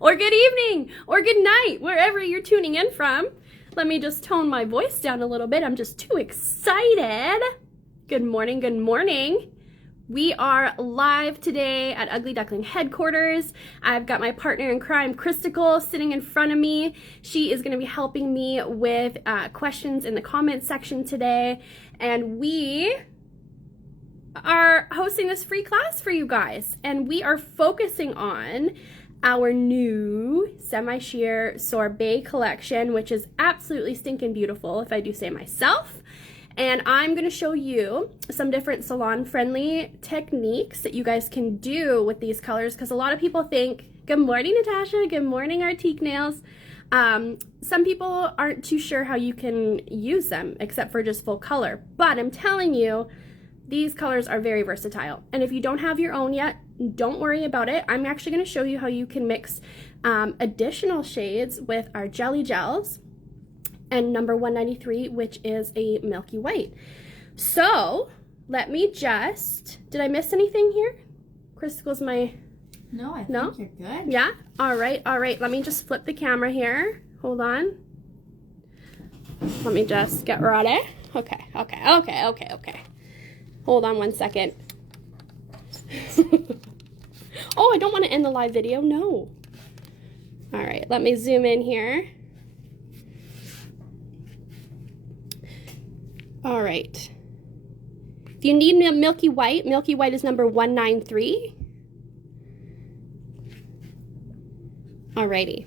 or good evening, or good night, wherever you're tuning in from. Let me just tone my voice down a little bit. I'm just too excited. Good morning, good morning. We are live today at Ugly Duckling headquarters. I've got my partner in crime, Christical, sitting in front of me. She is going to be helping me with questions in the comment section today. And we are hosting this free class for you guys. And we are focusing on our new Semi-sheer Sorbet Collection, which is absolutely stinking beautiful, if I do say myself. And I'm going to show you some different salon-friendly techniques that you guys can do with these colors, because a lot of people think, good morning, Natasha, good morning, Artique Nails. Some people aren't too sure how you can use them, except for just full color. But I'm telling you, these colors are very versatile. And if you don't have your own yet, don't worry about it. I'm actually going to show you how you can mix additional shades with our jelly gels and number 193, which is a milky white. So let me just, did I miss anything here? Crystal's my, no, I think you're good. Yeah? All right. Let me just flip the camera here. Hold on. Let me just get ready. Okay. Hold on one second. Oh, I don't want to end the live video. No. All right, let me zoom in here. All right. If you need milky white is number 193. Alrighty.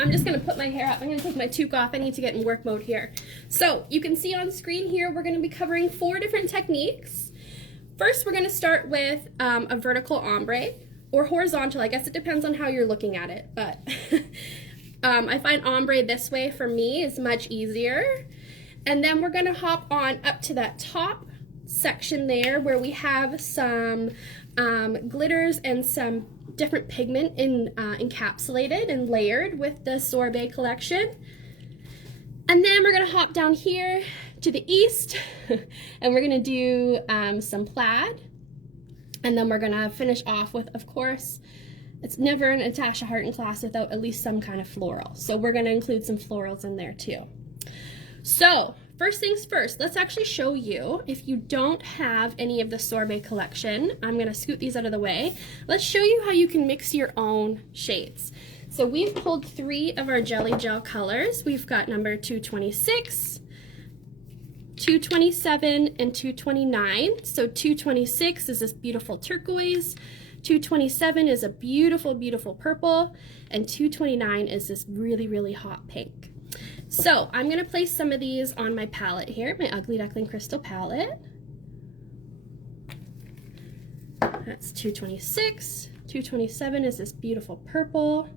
I'm just gonna put my hair up. I'm gonna take my toque off. I need to get in work mode here. So you can see on screen here, we're gonna be covering 4 different techniques. First, we're gonna start with a vertical ombre, or horizontal. I guess it depends on how you're looking at it, but I find ombre this way for me is much easier. And then we're gonna hop on up to that top section there where we have some glitters and some different pigment encapsulated and layered with the Sorbet collection. And then we're gonna hop down here to the east and we're gonna do some plaid. And then we're gonna finish off with, of course, it's never an Natasha Harton class without at least some kind of floral. So we're gonna include some florals in there too. So first things first, let's actually show you, if you don't have any of the Sorbet collection, I'm gonna scoot these out of the way. Let's show you how you can mix your own shades. So we've pulled 3 of our jelly gel colors. We've got number 226, 227, and 229. So 226 is this beautiful turquoise, 227 is a beautiful, beautiful purple, and 229 is this really, really hot pink. So I'm going to place some of these on my palette here, my Ugly Duckling Crystal palette. That's 226. 227 is this beautiful purple,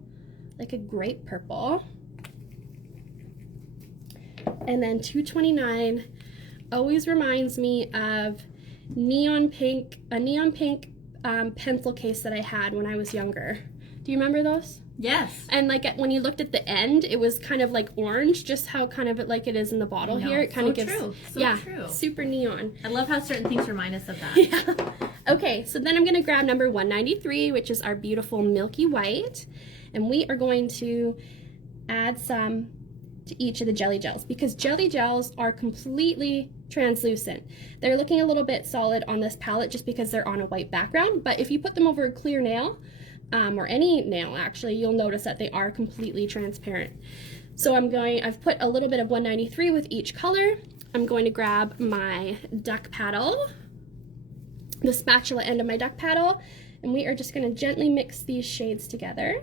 like a grape purple. And then 229 always reminds me of a neon pink pencil case that I had when I was younger. Do you remember those? Yes. And like when you looked at the end, it was kind of like orange, just how kind of like it is in the bottle here. It kind of gives, true. Super neon. I love how certain things remind us of that. Yeah. Okay, so then I'm going to grab number 193, which is our beautiful milky white, and we are going to add some to each of the jelly gels, because jelly gels are completely translucent. They're looking a little bit solid on this palette just because they're on a white background, but if you put them over a clear nail, or any nail actually, you'll notice that they are completely transparent. So I've put a little bit of 193 with each color. I'm going to grab my duck paddle, the spatula end of my duck paddle, and we are just going to gently mix these shades together.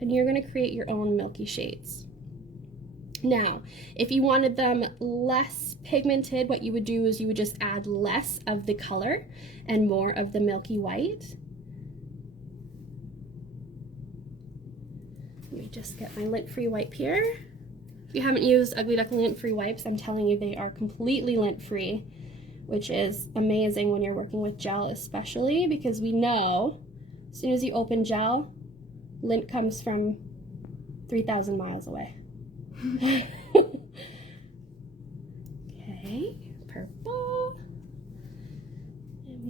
And you're going to create your own milky shades. Now, if you wanted them less pigmented, what you would do is you would just add less of the color and more of the milky white. Let me just get my lint-free wipe here. If you haven't used Ugly Duckling lint-free wipes, I'm telling you they are completely lint-free, which is amazing when you're working with gel especially, because we know as soon as you open gel, lint comes from 3,000 miles away. Okay, purple.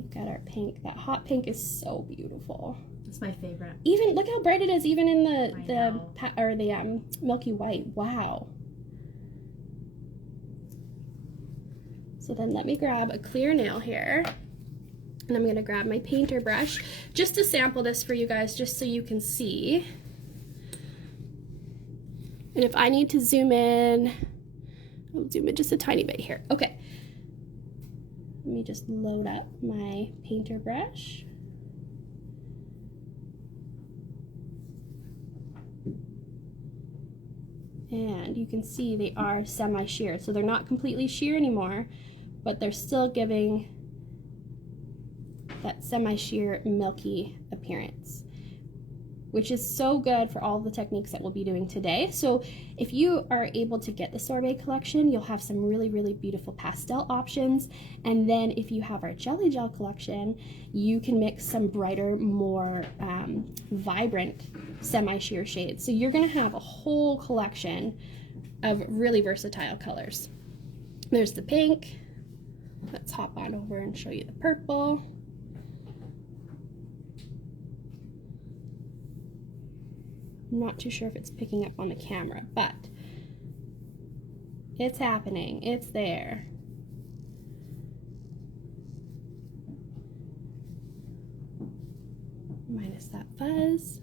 Look at our pink. That hot pink is so beautiful. It's my favorite. Even look how bright it is, even in the milky white. Wow. So then let me grab a clear nail here, and I'm gonna grab my painter brush just to sample this for you guys, just so you can see. And if I need to zoom in, I'll zoom in just a tiny bit here. Okay. Let me just load up my painter brush. And you can see they are semi-sheer. So they're not completely sheer anymore, but they're still giving that semi-sheer milky appearance, which is so good for all the techniques that we'll be doing today. So if you are able to get the Sorbet collection, you'll have some really, really beautiful pastel options. And then if you have our Jelly Gel collection, you can mix some brighter, more vibrant semi-sheer shades. So you're gonna have a whole collection of really versatile colors. There's the pink. Let's hop on over and show you the purple. I'm not too sure if it's picking up on the camera, but it's happening. It's there. Minus that fuzz.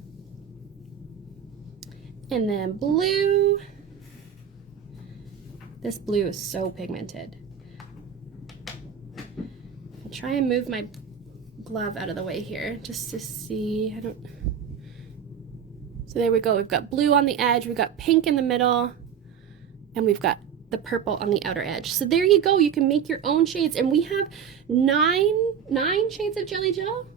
And then blue. This blue is so pigmented. I'll try and move my glove out of the way here just to see. So there we go. We've got blue on the edge, we've got pink in the middle, and we've got the purple on the outer edge. So there you go. You can make your own shades, and we have nine shades of Jelly Gel.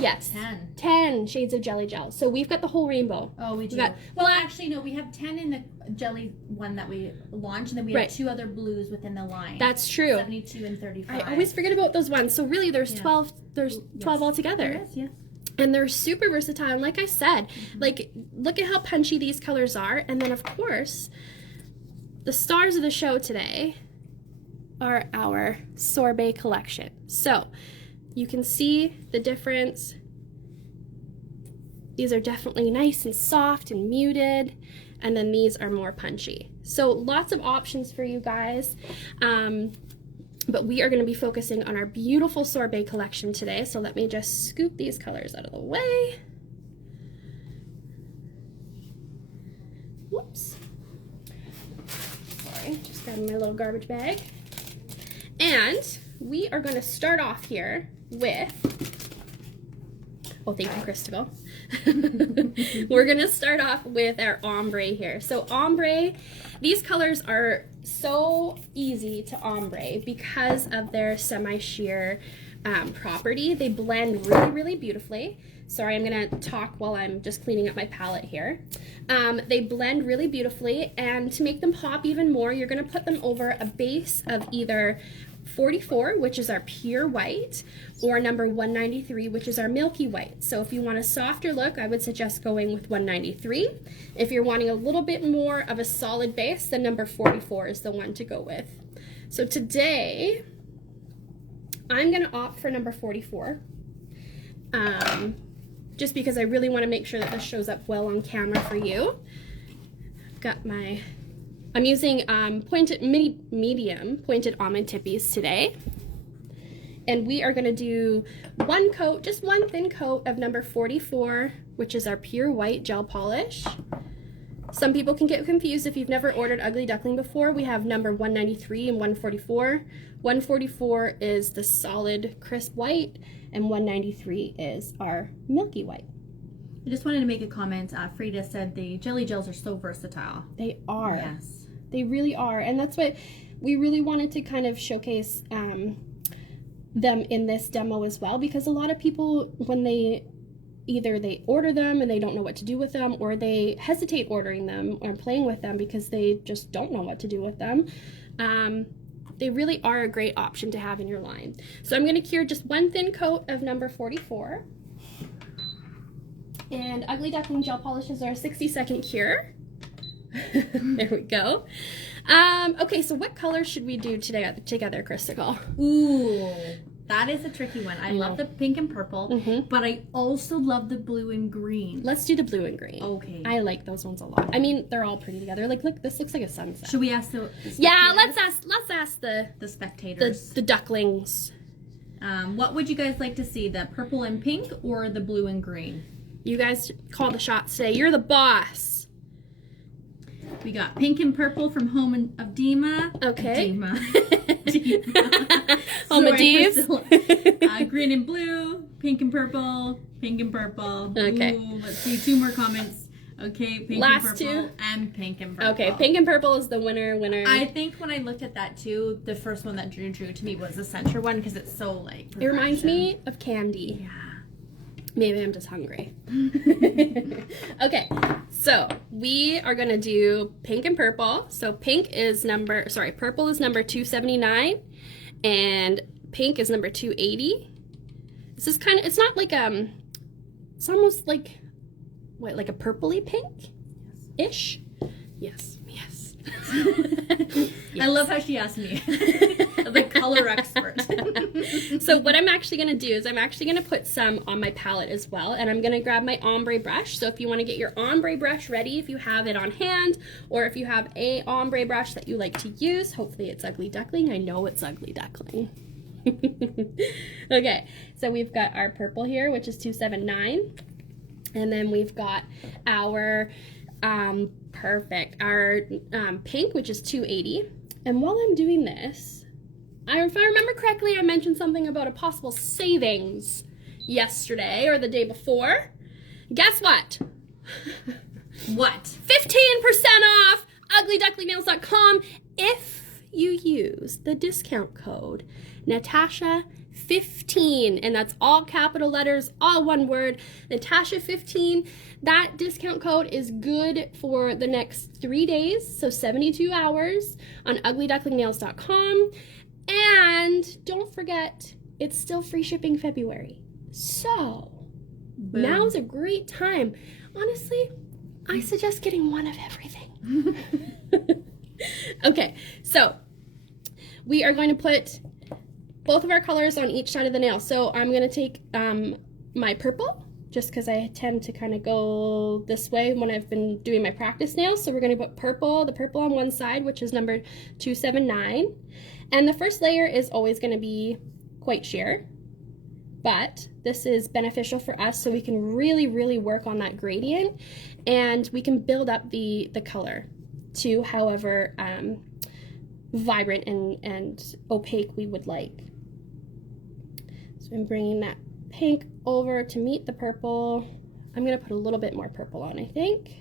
Yes, 10 shades of Jelly Gel. So we've got the whole rainbow. Oh, we do. Well, actually, no, we have 10 in the jelly one that we launched, and then we have 2 other blues within the line. That's true. 72 and 35. I always forget about those ones. So really, there's 12. There's 12 altogether. Yes. And they're super versatile. And like I said, like, look at how punchy these colors are. And then, of course, the stars of the show today are our Sorbet collection. So you can see the difference. These are definitely nice and soft and muted. And then these are more punchy. So lots of options for you guys. But we are going to be focusing on our beautiful Sorbet collection today. So let me just scoop these colors out of the way. Whoops. Sorry, just grabbing my little garbage bag. And we are going to start off here with, oh, thank you, Crystal. We're going to start off with our ombre here. So ombre, these colors are so easy to ombre because of their semi-sheer property. They blend really, really beautifully. Sorry, I'm going to talk while I'm just cleaning up my palette here. They blend really beautifully, and to make them pop even more, you're going to put them over a base of either 44, which is our pure white, or number 193, which is our milky white. So if you want a softer look, I would suggest going with 193. If you're wanting a little bit more of a solid base, then number 44 is the one to go with. So today, I'm going to opt for number 44, just because I really want to make sure that this shows up well on camera for you. I'm using medium pointed almond tippies today. And we are going to do one coat, just one thin coat of number 44, which is our pure white gel polish. Some people can get confused if you've never ordered Ugly Duckling before. We have number 193 and 144. 144 is the solid crisp white, and 193 is our milky white. I just wanted to make a comment. Frida said the jelly gels are so versatile. They are. Yes. They really are. And that's what we really wanted to kind of showcase them in this demo as well, because a lot of people, when they order them and they don't know what to do with them, or they hesitate ordering them or playing with them because they just don't know what to do with them, they really are a great option to have in your line. So I'm going to cure just one thin coat of number 44. And Ugly Duckling gel polishes are a 60-second cure. There we go. Okay, so what color should we do today together, Crystal? Ooh, That is a tricky one. I love the pink and purple, but I also love the blue and green. Let's do the blue and green. Okay. I like those ones a lot. I mean, they're all pretty together. Like, look, this looks like a sunset. Should we ask the spectators? Yeah, let's ask the spectators. The ducklings. What would you guys like to see? The purple and pink or the blue and green? You guys call the shots today. You're the boss. We got pink and purple from Home of Dima. Okay. Dima. Home of Deeves. Green and blue, pink and purple, pink and purple. Okay. Ooh, let's see, 2 more comments. Okay, pink Last and purple. two. And pink and purple. Okay, pink and purple is the winner. I think when I looked at that too, the first one that drew to me was the center one because it's so like perfection. It reminds me of candy. Yeah. Maybe I'm just hungry. Okay, so we are gonna do pink and purple. So purple is number 279, and pink is number 280. This is kind of, it's not like it's almost like what, like a purpley pink-ish? Yes. I love how she asked me, the color expert. So what I'm actually going to do is I'm actually going to put some on my palette as well, and I'm going to grab my ombre brush. So if you want to get your ombre brush ready, if you have it on hand, or if you have a ombre brush that you like to use, hopefully it's Ugly Duckling. I know it's Ugly Duckling. Okay, so we've got our purple here, which is 279, and then we've got our pink, which is 280. And while I'm doing this, if I remember correctly, I mentioned something about a possible savings yesterday or the day before. Guess what? What? 15% off uglyducklingnails.com if you use the discount code Natasha15, and that's all capital letters, all one word, Natasha15. That discount code is good for the next 3 days, so 72 hours on uglyducklingnails.com. And don't forget, it's still free shipping February. So now's a great time. Honestly, I suggest getting one of everything. Okay, so we are going to put both of our colors on each side of the nail. So I'm going to take my purple, just because I tend to kind of go this way when I've been doing my practice nails. So we're going to put the purple on one side, which is number 279. And the first layer is always going to be quite sheer, but this is beneficial for us so we can really, really work on that gradient, and we can build up the color to however vibrant and opaque we would like. So I'm bringing that pink over to meet the purple. I'm going to put a little bit more purple on, I think.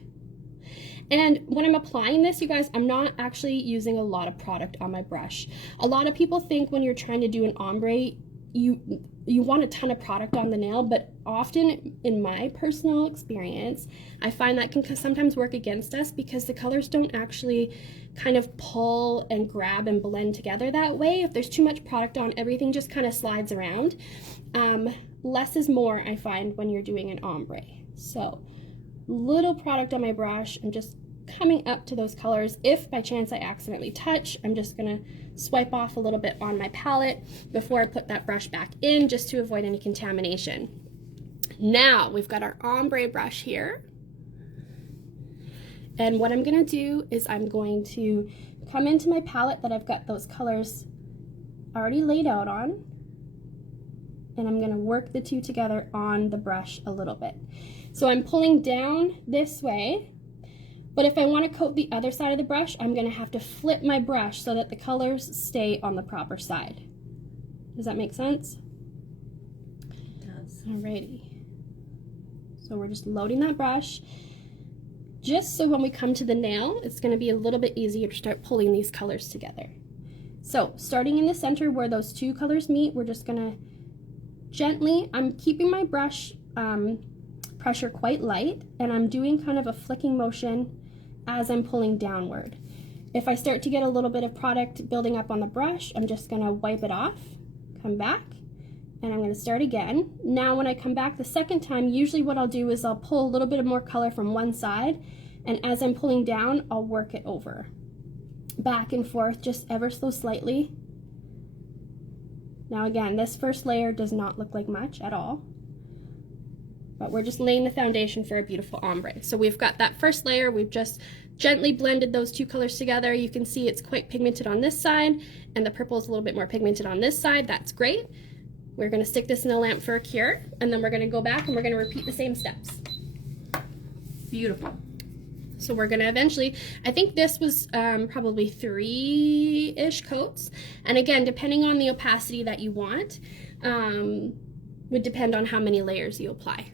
And when I'm applying this, you guys, I'm not actually using a lot of product on my brush. A lot of people think when you're trying to do an ombre, you want a ton of product on the nail, but often in my personal experience, I find that can sometimes work against us because the colors don't actually kind of pull and grab and blend together that way. If there's too much product on, everything just kind of slides around. Less is more, I find, when you're doing an ombre. So little product on my brush, I'm just coming up to those colors. If by chance I accidentally touch, I'm just gonna swipe off a little bit on my palette before I put that brush back in, just to avoid any contamination. Now we've got our ombre brush here, and what I'm gonna do is I'm going to come into my palette that I've got those colors already laid out on, and I'm gonna work the two together on the brush a little bit. So I'm pulling down this way, but if I want to coat the other side of the brush, I'm going to have to flip my brush so that the colors stay on the proper side. Does that make sense? It does. Alrighty. So we're just loading that brush, just so when we come to the nail, it's going to be a little bit easier to start pulling these colors together. So starting in the center where those two colors meet, we're just going to gently, I'm keeping my brush pressure quite light, and I'm doing kind of a flicking motion as I'm pulling downward. If I start to get a little bit of product building up on the brush, I'm just going to wipe it off, come back, and I'm going to start again. Now when I come back the second time, usually what I'll do is I'll pull a little bit more color from one side, and as I'm pulling down, I'll work it over. Back and forth, just ever so slightly. Now again, this first layer does not look like much at all, but we're just laying the foundation for a beautiful ombre. So we've got that first layer, we've just gently blended those two colors together. You can see it's quite pigmented on this side, and the purple is a little bit more pigmented on this side. That's great. We're gonna stick this in the lamp for a cure, and then we're gonna go back and we're gonna repeat the same steps. Beautiful. So we're gonna eventually, I think this was probably 3-ish coats. And again, depending on the opacity that you want, would depend on how many layers you apply.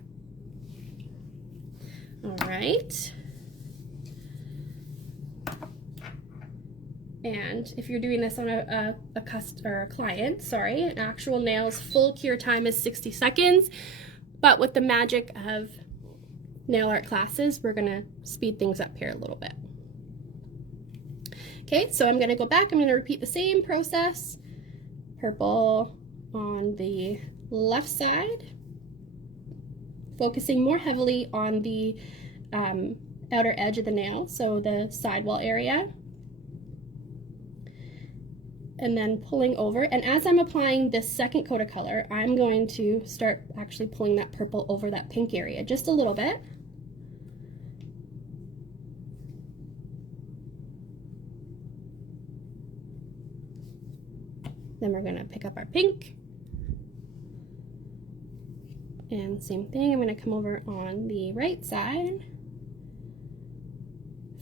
All right. And if you're doing this on a client, sorry, an actual nails, full cure time is 60 seconds. But with the magic of nail art classes, we're gonna speed things up here a little bit. Okay, so I'm gonna go back, I'm gonna repeat the same process. Purple on the left side, focusing more heavily on the outer edge of the nail, so the sidewall area. And then pulling over, and as I'm applying this second coat of color, I'm going to start actually pulling that purple over that pink area just a little bit. Then we're gonna pick up our pink. And same thing, I'm gonna come over on the right side,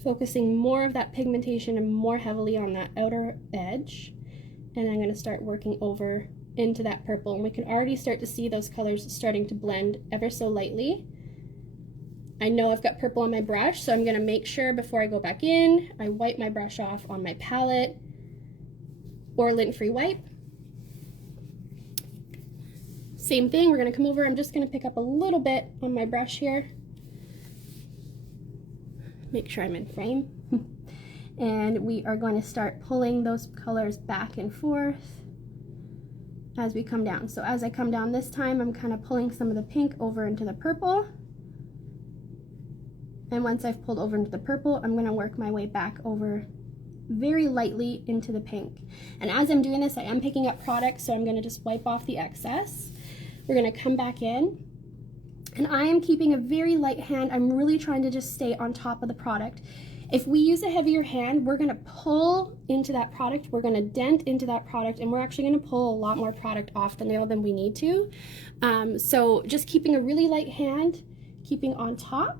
focusing more of that pigmentation and more heavily on that outer edge. And I'm gonna start working over into that purple. And we can already start to see those colors starting to blend ever so lightly. I know I've got purple on my brush, so I'm gonna make sure before I go back in, I wipe my brush off on my palette or lint-free wipe. Same thing, we're gonna come over, I'm just gonna pick up a little bit on my brush here. Make sure I'm in frame. And we are going to start pulling those colors back and forth as we come down. So as I come down this time, I'm kind of pulling some of the pink over into the purple. And once I've pulled over into the purple, I'm gonna work my way back over very lightly into the pink. And as I'm doing this, I am picking up product, so I'm gonna just wipe off the excess. We're gonna come back in, and I am keeping a very light hand. I'm really trying to just stay on top of the product. If we use a heavier hand, we're gonna pull into that product, we're gonna dent into that product, and we're actually gonna pull a lot more product off the nail than we need to. So just keeping a really light hand, keeping on top,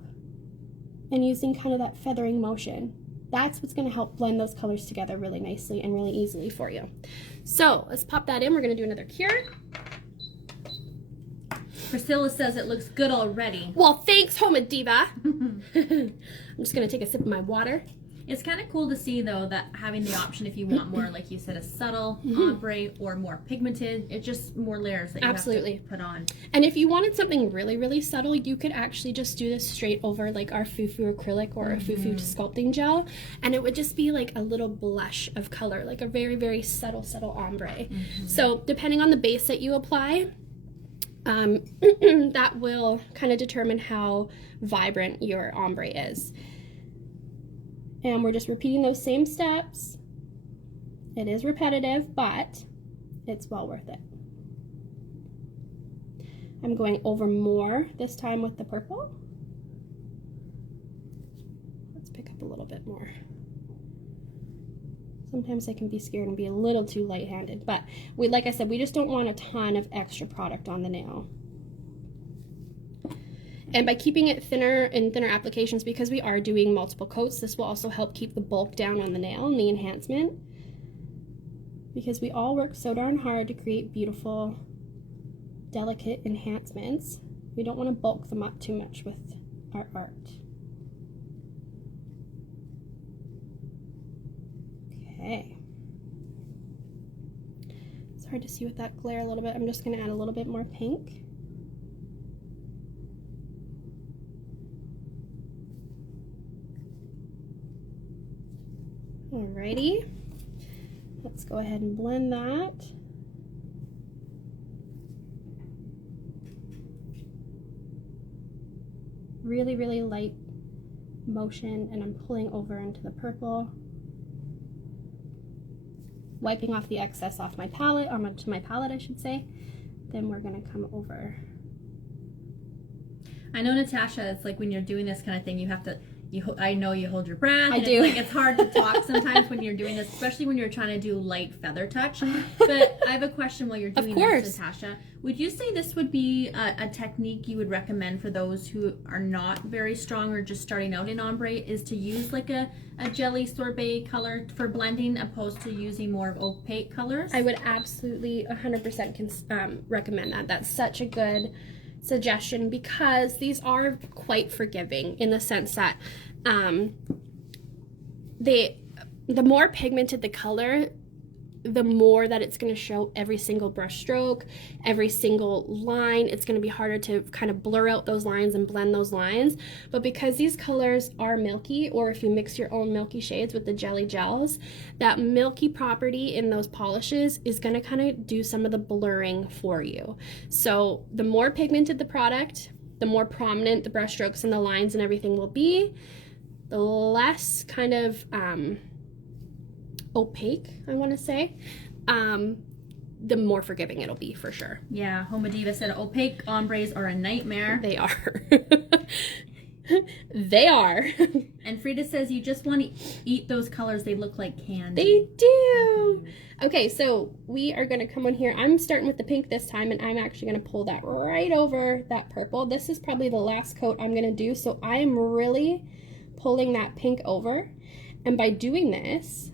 and using kind of that feathering motion. That's what's gonna help blend those colors together really nicely and really easily for you. So let's pop that in, we're gonna do another cure. Priscilla says it looks good already. Well, thanks, Homa Diva. I'm just gonna take a sip of my water. It's kind of cool to see, though, that having the option, if you want more, like you said, a subtle ombre or more pigmented, it's just more layers that you have to put on. And if you wanted something really, really subtle, you could actually just do this straight over like our Fufu acrylic or a Fufu sculpting gel, and it would just be like a little blush of color, like a very, very subtle, subtle ombre. So depending on the base that you apply, that will kind of determine how vibrant your ombre is. And we're just repeating those same steps. It is repetitive, but it's well worth it. I'm going over more this time with the purple. Let's pick up a little bit more. Sometimes I can be scared and be a little too light-handed, but like I said, we just don't want a ton of extra product on the nail. And by keeping it thinner in thinner applications, because we are doing multiple coats, this will also help keep the bulk down on the nail and the enhancement. Because we all work so darn hard to create beautiful, delicate enhancements. We don't want to bulk them up too much with our art. Okay. It's hard to see with that glare a little bit. I'm just going to add a little bit more pink. Alrighty, let's go ahead and blend that. Really, really light motion, and I'm pulling over into the purple. wiping off the excess off my palette, onto my palette, I should say. Then we're gonna come over. I know, Natasha, it's like when you're doing this kind of thing, you have to, I know you hold your breath. I do. It's hard to talk sometimes when you're doing this, especially when you're trying to do light feather touch. But I have a question while you're doing this, Natasha. Would you say this would be a technique you would recommend for those who are not very strong or just starting out in ombre, is to use like a jelly sorbet color for blending opposed to using more of opaque colors? I would absolutely 100% recommend that. That's such a good suggestion because these are quite forgiving in the sense that the more pigmented the color, the more that it's going to show every single brush stroke, every single line. It's going to be harder to kind of blur out those lines and blend those lines. But because these colors are milky, or if you mix your own milky shades with the jelly gels, that milky property in those polishes is going to kind of do some of the blurring for you. So the more pigmented the product, the more prominent the brush strokes and the lines and everything will be, the less kind of opaque, I want to say, the more forgiving it'll be for sure. Yeah, Homa Diva said opaque ombres are a nightmare. They are. They are. And Frida says you just want to eat those colors. They look like candy. They do. Okay, so we are going to come on here. I'm starting with the pink this time, and I'm actually going to pull that right over that purple. This is probably the last coat I'm going to do, so I am really pulling that pink over. And by doing this,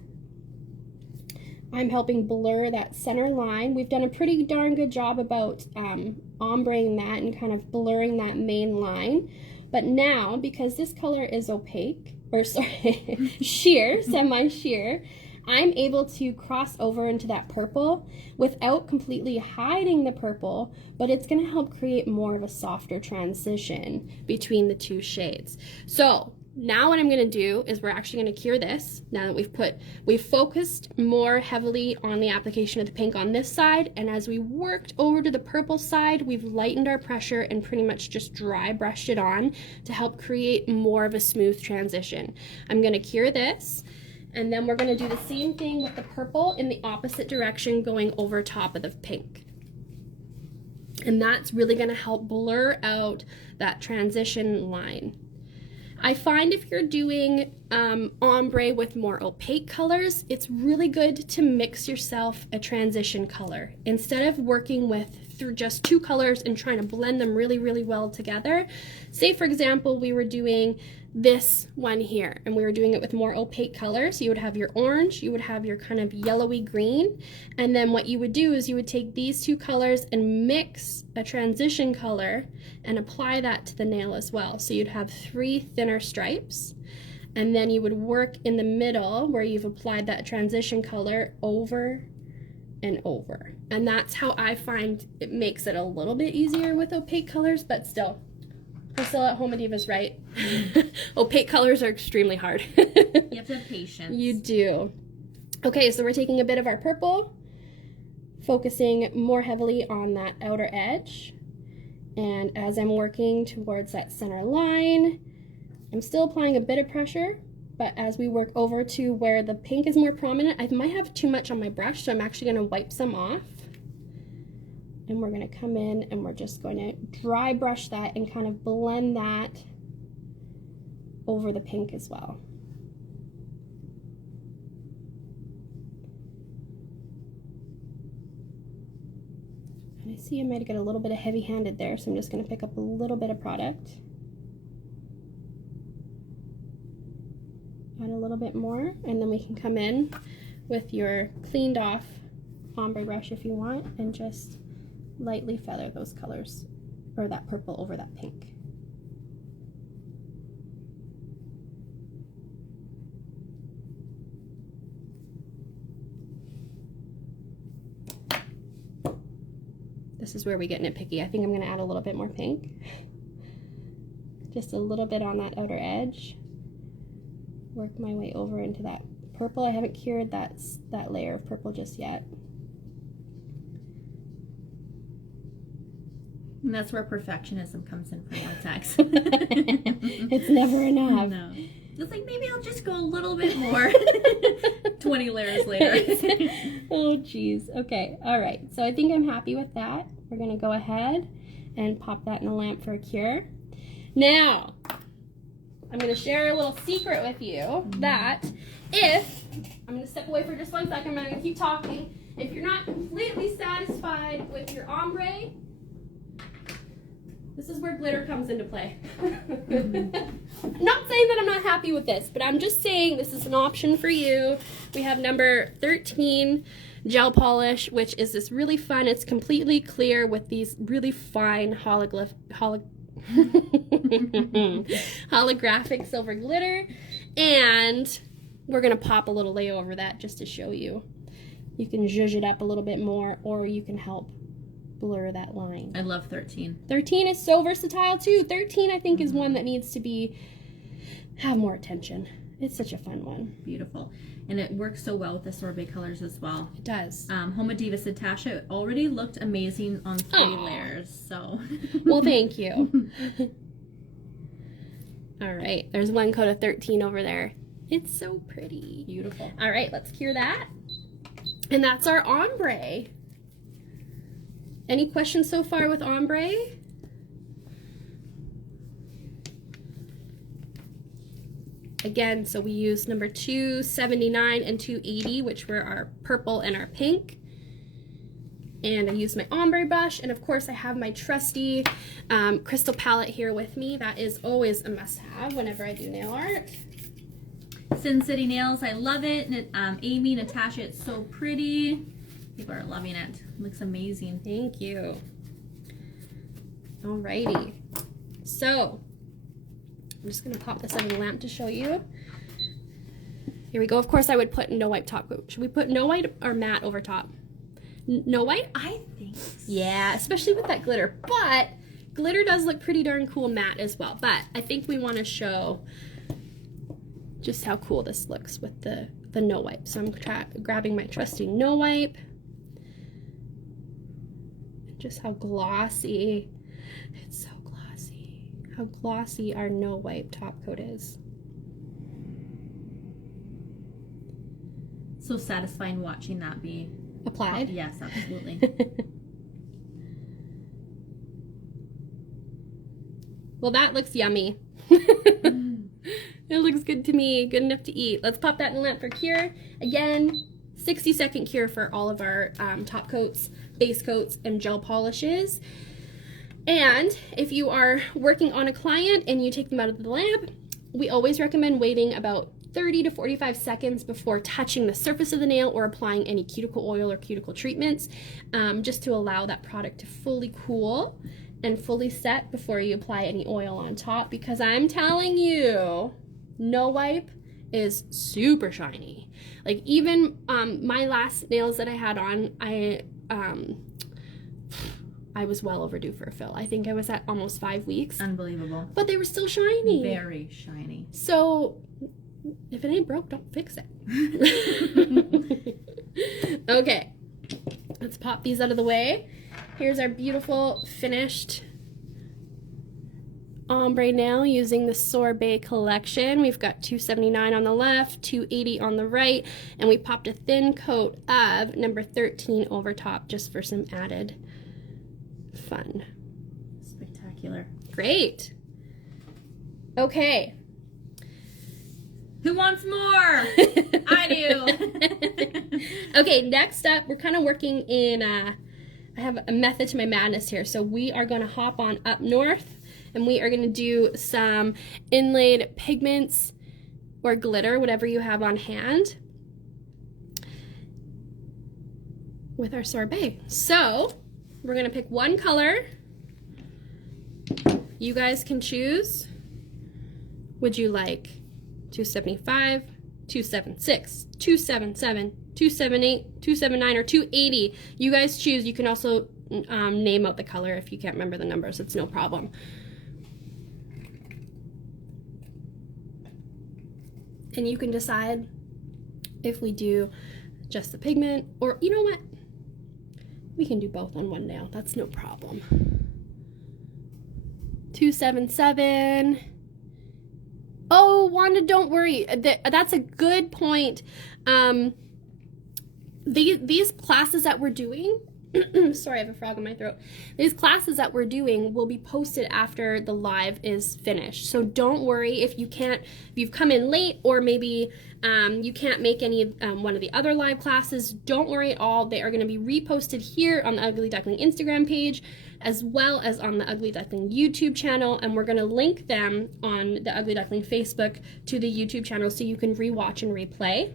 I'm helping blur that center line. We've done a pretty darn good job about ombreing that and kind of blurring that main line. But now, because this color is opaque, or sorry, sheer, semi-sheer, I'm able to cross over into that purple without completely hiding the purple, but it's going to help create more of a softer transition between the two shades. So now what I'm going to do is we're actually going to cure this now that we've focused more heavily on the application of the pink on this side, and as we worked over to the purple side, we've lightened our pressure and pretty much just dry brushed it on to help create more of a smooth transition. I'm going to cure this, and then we're going to do the same thing with the purple in the opposite direction going over top of the pink. And that's really going to help blur out that transition line. I find if you're doing ombre with more opaque colors, it's really good to mix yourself a transition color. Instead of working through just two colors and trying to blend them really, really well together. Say, for example, we were doing this one here and we were doing it with more opaque colors. You would have your orange, you would have your kind of yellowy green, and then what you would do is you would take these two colors and mix a transition color and apply that to the nail as well. So you'd have 3 thinner stripes, and then you would work in the middle where you've applied that transition color over and over. And that's how I find it makes it a little bit easier with opaque colors, but still, Priscilla at Homa Diva's right. Opaque colors are extremely hard. You have to have patience. You do. Okay, so we're taking a bit of our purple, focusing more heavily on that outer edge. And as I'm working towards that center line, I'm still applying a bit of pressure, but as we work over to where the pink is more prominent, I might have too much on my brush, so I'm actually going to wipe some off. And we're going to come in and we're just going to dry brush that and kind of blend that over the pink as well. And I see I might have got a little bit of heavy-handed there, so I'm just going to pick up a little bit of product. Add a little bit more, and then we can come in with your cleaned off ombre brush if you want, and just lightly feather those colors, or that purple over that pink. This is where we get nitpicky. I think I'm going to add a little bit more pink. Just a little bit on that outer edge. Work my way over into that purple. I haven't cured that layer of purple just yet. And that's where perfectionism comes in for Vortex. It's never enough. No. feels like maybe I'll just go a little bit more. 20 layers later. Oh, geez. Okay. All right. So I think I'm happy with that. We're going to go ahead and pop that in the lamp for a cure. Now, I'm going to share a little secret with you that if, I'm going to step away for just 1 second, I'm going to keep talking. If you're not completely satisfied with your ombre, this is where glitter comes into play. Not saying that I'm not happy with this, but I'm just saying this is an option for you. We have number 13 gel polish, which is this really fun, it's completely clear with these really fine holographic silver glitter, and we're gonna pop a little layer over that just to show you. You can zhuzh it up a little bit more, or you can help blur that line. I love 13. 13 is so versatile too. 13 I think is one that needs to have more attention. It's such a fun one. Beautiful. And it works so well with the sorbet colors as well. It does. Homa Diva Natasha already looked amazing on 3 layers, so. Well, thank you. All right, there's one coat of 13 over there. It's so pretty. Beautiful. All right, let's cure that. And that's our ombre. Any questions so far with ombre? Again, so we used number 279 and 280, which were our purple and our pink. And I used my ombre brush, and of course I have my trusty crystal palette here with me. That is always a must-have whenever I do nail art. Sin City Nails, I love it. Amy, Natasha, it's so pretty. People are loving it. It looks amazing. Thank you. Alrighty. So, I'm just going to pop this under the lamp to show you. Here we go. Of course, I would put no wipe top coat. Should we put no wipe or matte over top? No wipe? I think so. Yeah, especially with that glitter. But glitter does look pretty darn cool matte as well. But I think we want to show just how cool this looks with the no wipe. So I'm grabbing my trusty no wipe. Just how glossy, it's so glossy, how glossy our no wipe top coat is. So satisfying watching that be applied. Yes, absolutely. Well, that looks yummy. It looks good to me, good enough to eat. Let's pop that in the lamp for cure. Again, 60-second cure for all of our top coats, base coats, and gel polishes. And if you are working on a client and you take them out of the lab, we always recommend waiting about 30 to 45 seconds before touching the surface of the nail or applying any cuticle oil or cuticle treatments, just to allow that product to fully cool and fully set before you apply any oil on top, because I'm telling you, no wipe is super shiny. Like even my last nails that I had on, I was well overdue for a fill. I think I was at almost 5 weeks. Unbelievable. But they were still shiny. Very shiny. So if it ain't broke, don't fix it. Okay, let's pop these out of the way. Here's our beautiful finished ombre nail using the Sorbet Collection. We've got 279 on the left, 280 on the right, and we popped a thin coat of number 13 over top just for some added fun. Spectacular. Great. Okay. Who wants more? I do. Okay, next up, we're kind of working in, I have a method to my madness here. So we are going to hop on up north, and we are going to do some inlaid pigments or glitter, whatever you have on hand, with our sorbet. So we're going to pick one color. You guys can choose. Would you like 275, 276, 277, 278, 279, or 280? You guys choose. You can also name out the color if you can't remember the numbers. It's no problem. And you can decide if we do just the pigment, or you know what? We can do both on one nail. That's no problem. 277. Oh, Oh, Wanda, don't worry. That's a good point. These classes that we're doing, sorry, I have a frog in my throat. These classes that we're doing will be posted after the live is finished. So don't worry if you've come in late, or maybe you can't make any one of the other live classes. Don't worry at all. They are going to be reposted here on the Ugly Duckling Instagram page, as well as on the Ugly Duckling YouTube channel, and we're going to link them on the Ugly Duckling Facebook to the YouTube channel so you can rewatch and replay.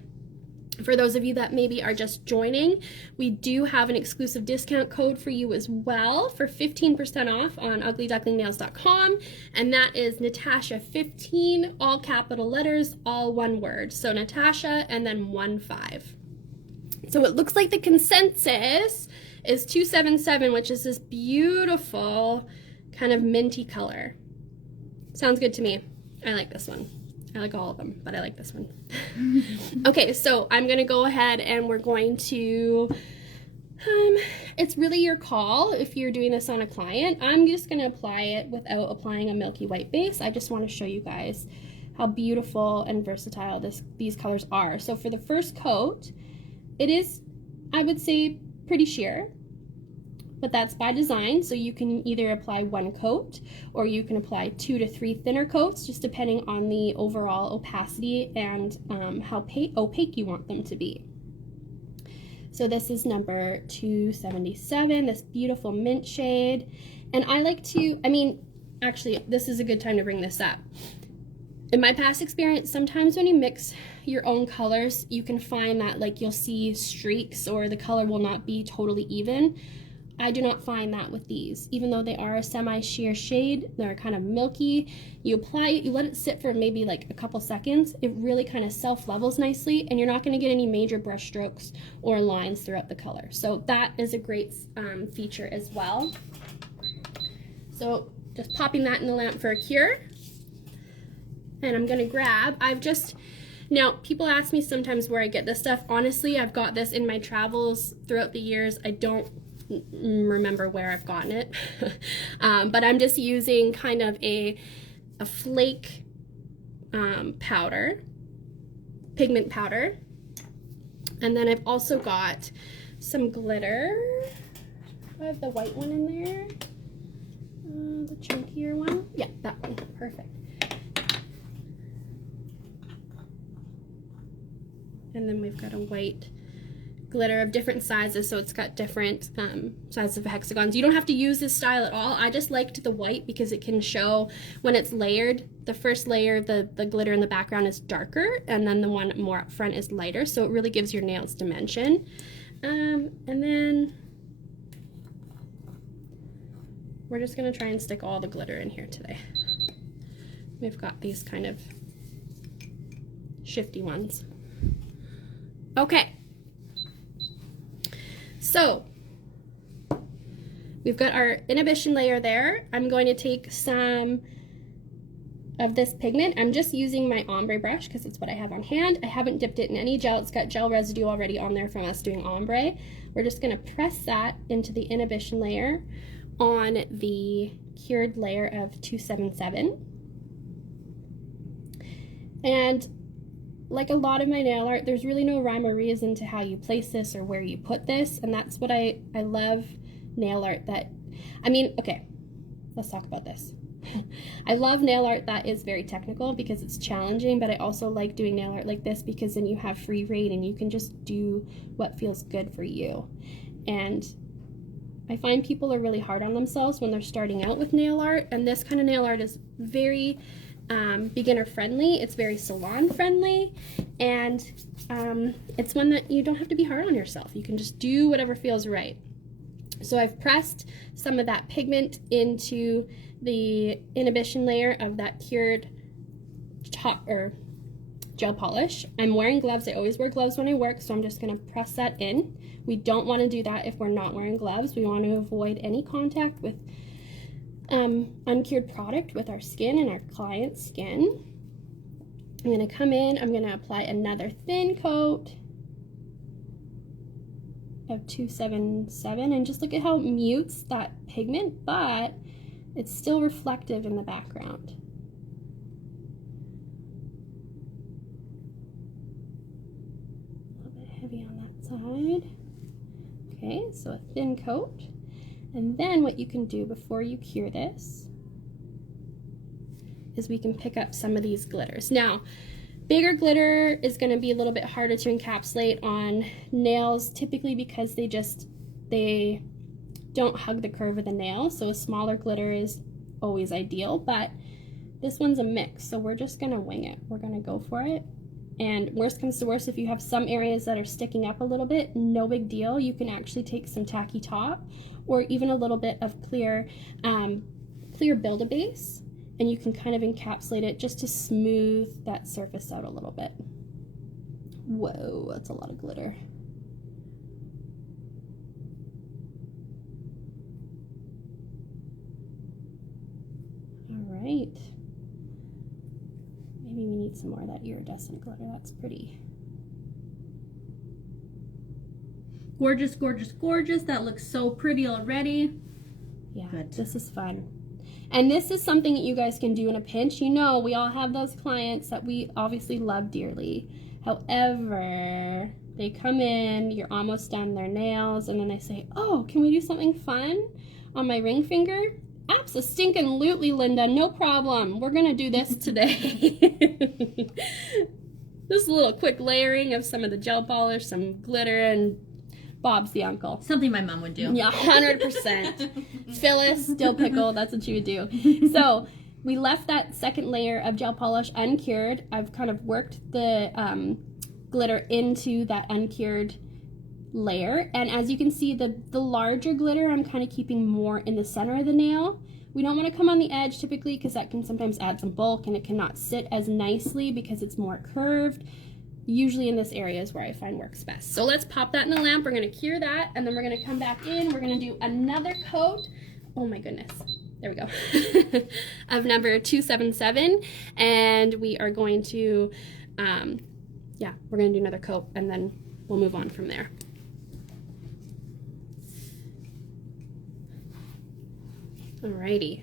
For those of you that maybe are just joining, we do have an exclusive discount code for you as well for 15% off on uglyducklingnails.com, and that is Natasha15, all capital letters, all one word. So Natasha and then 15. So it looks like the consensus is 277, which is this beautiful kind of minty color. Sounds good to me. I like this one. I like all of them, but I like this one. Okay, so I'm going to go ahead and we're going to, it's really your call if you're doing this on a client. I'm just going to apply it without applying a milky white base. I just want to show you guys how beautiful and versatile these colors are. So for the first coat, it is, I would say, pretty sheer. But that's by design, so you can either apply one coat or you can apply 2 to 3 thinner coats, just depending on the overall opacity and how opaque you want them to be. So this is number 277, this beautiful mint shade. And I like to, actually, this is a good time to bring this up. In my past experience, sometimes when you mix your own colors, you can find that like you'll see streaks or the color will not be totally even. I do not find that with these. Even though they are a semi-sheer shade, they're kind of milky. You apply it, you let it sit for maybe like a couple seconds. It really kind of self-levels nicely, and you're not going to get any major brush strokes or lines throughout the color. So that is a great feature as well. So just popping that in the lamp for a cure. And I'm going to grab, now people ask me sometimes where I get this stuff. Honestly, I've got this in my travels throughout the years. I don't remember where I've gotten it. But I'm just using kind of a flake powder, pigment powder. And then I've also got some glitter. I have the white one in there. The chunkier one. Yeah, that one. Perfect. And then we've got a white glitter of different sizes, so it's got different sizes of hexagons. You don't have to use this style at all. I just liked the white because it can show when it's layered. The first layer, the glitter in the background is darker, and then the one more up front is lighter, so it really gives your nails dimension. And then we're just going to try and stick all the glitter in here today. We've got these kind of shifty ones. Okay. So we've got our inhibition layer there. I'm going to take some of this pigment. I'm just using my ombre brush because it's what I have on hand. I haven't dipped it in any gel. It's got gel residue already on there from us doing ombre. We're just going to press that into the inhibition layer on the cured layer of 277. And like a lot of my nail art, there's really no rhyme or reason to how you place this or where you put this, and that's what I love nail art that, okay, let's talk about this. I love nail art that is very technical because it's challenging, but I also like doing nail art like this because then you have free reign and you can just do what feels good for you. And I find people are really hard on themselves when they're starting out with nail art, and this kind of nail art is very beginner friendly. It's very salon friendly, and it's one that you don't have to be hard on yourself. You can just do whatever feels right. So I've pressed some of that pigment into the inhibition layer of that cured gel polish. I'm wearing gloves. I always wear gloves when I work, so I'm just going to press that in. We don't want to do that if we're not wearing gloves. We want to avoid any contact with uncured product with our skin and our client's skin. I'm going to come in, I'm going to apply another thin coat of 277, and just look at how it mutes that pigment, but it's still reflective in the background. side. Okay, so a thin coat. And then what you can do before you cure this is we can pick up some of these glitters. Now, bigger glitter is going to be a little bit harder to encapsulate on nails, typically because they don't hug the curve of the nail, so a smaller glitter is always ideal, but this one's a mix, so we're just going to wing it. We're going to go for it. And worst comes to worst, if you have some areas that are sticking up a little bit, no big deal. You can actually take some tacky top or even a little bit of clear Build-A-Base, and you can kind of encapsulate it just to smooth that surface out a little bit. Whoa, that's a lot of glitter. All right. Maybe we need some more of that iridescent glitter. That's pretty. Gorgeous, gorgeous, gorgeous. That looks so pretty already. Yeah, good. This is fun. And this is something that you guys can do in a pinch. You know, we all have those clients that we obviously love dearly. However, they come in, you're almost done their nails, and then they say, oh, can we do something fun on my ring finger? Abso-stinkin-lutely, Linda, no problem. We're gonna do this today. Just a little quick layering of some of the gel polish, some glitter, and Bob's the uncle. Something my mom would do. Yeah, 100%. Phyllis, dill pickle, that's what she would do. So we left that second layer of gel polish uncured. I've kind of worked the glitter into that uncured layer, and as you can see, the larger glitter I'm kind of keeping more in the center of the nail. We don't want to come on the edge typically because that can sometimes add some bulk and it cannot sit as nicely because it's more curved. Usually in this area is where I find works best. So let's pop that in the lamp. We're going to cure that, and then we're going to come back in. We're going to do another coat. Oh my goodness. There we go. Of number 277, and we are going to, yeah, we're going to do another coat, and then we'll move on from there. Alrighty.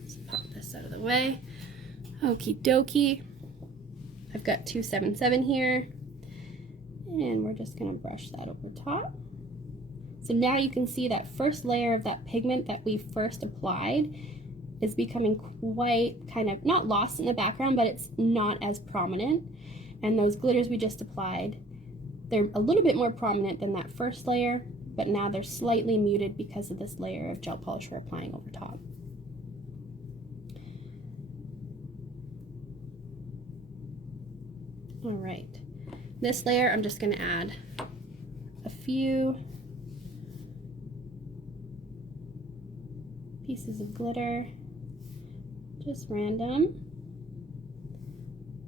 Let's pop this out of the way. Okie dokie. I've got 277 here, and we're just going to brush that over top. So now you can see that first layer of that pigment that we first applied is becoming quite kind of not lost in the background, but it's not as prominent. And those glitters we just applied, they're a little bit more prominent than that first layer, but now they're slightly muted because of this layer of gel polish we're applying over top. All right, this layer I'm just going to add a few pieces of glitter, just random.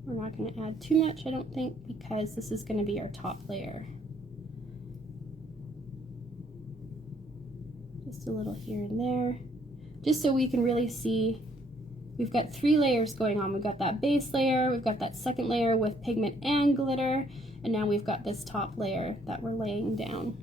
We're not going to add too much, I don't think, because this is going to be our top layer. Just a little here and there, just so we can really see. We've got 3 layers going on. We've got that base layer, we've got that second layer with pigment and glitter, and now we've got this top layer that we're laying down.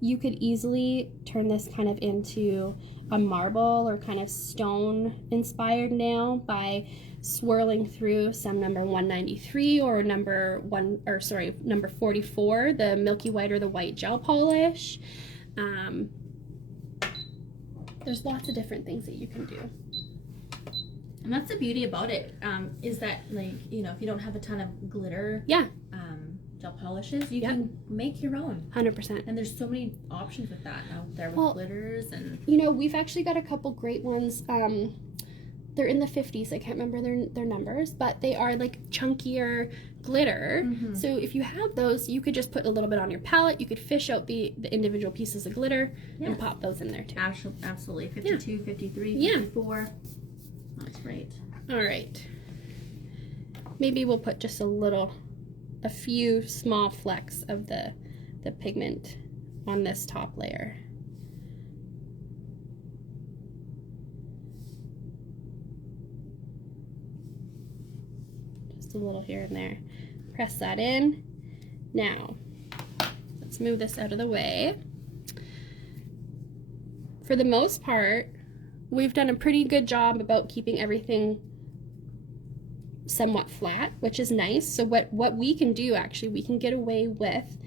You could easily turn this kind of into a marble or kind of stone inspired nail by swirling through some number 193 or number 44, the milky white or the white gel polish. There's lots of different things that you can do. And that's the beauty about it, is that, like, you know, if you don't have a ton of glitter, yeah, gel polishes, you can make your own. 100%. And there's so many options with that out there with glitters. And you know, we've actually got a couple great ones. They're in the 50s. I can't remember their numbers, but they are like chunkier glitter. Mm-hmm. So if you have those, you could just put a little bit on your palette. You could fish out the individual pieces of glitter and pop those in there too. Absolutely. 52, 53, 54. That's great. All right. Maybe we'll put just a few small flecks of the pigment on this top layer. Just a little here and there. Press that in. Now, let's move this out of the way. for the most part, we've done a pretty good job about keeping everything somewhat flat, which is nice. So what we can do, actually, we can get away with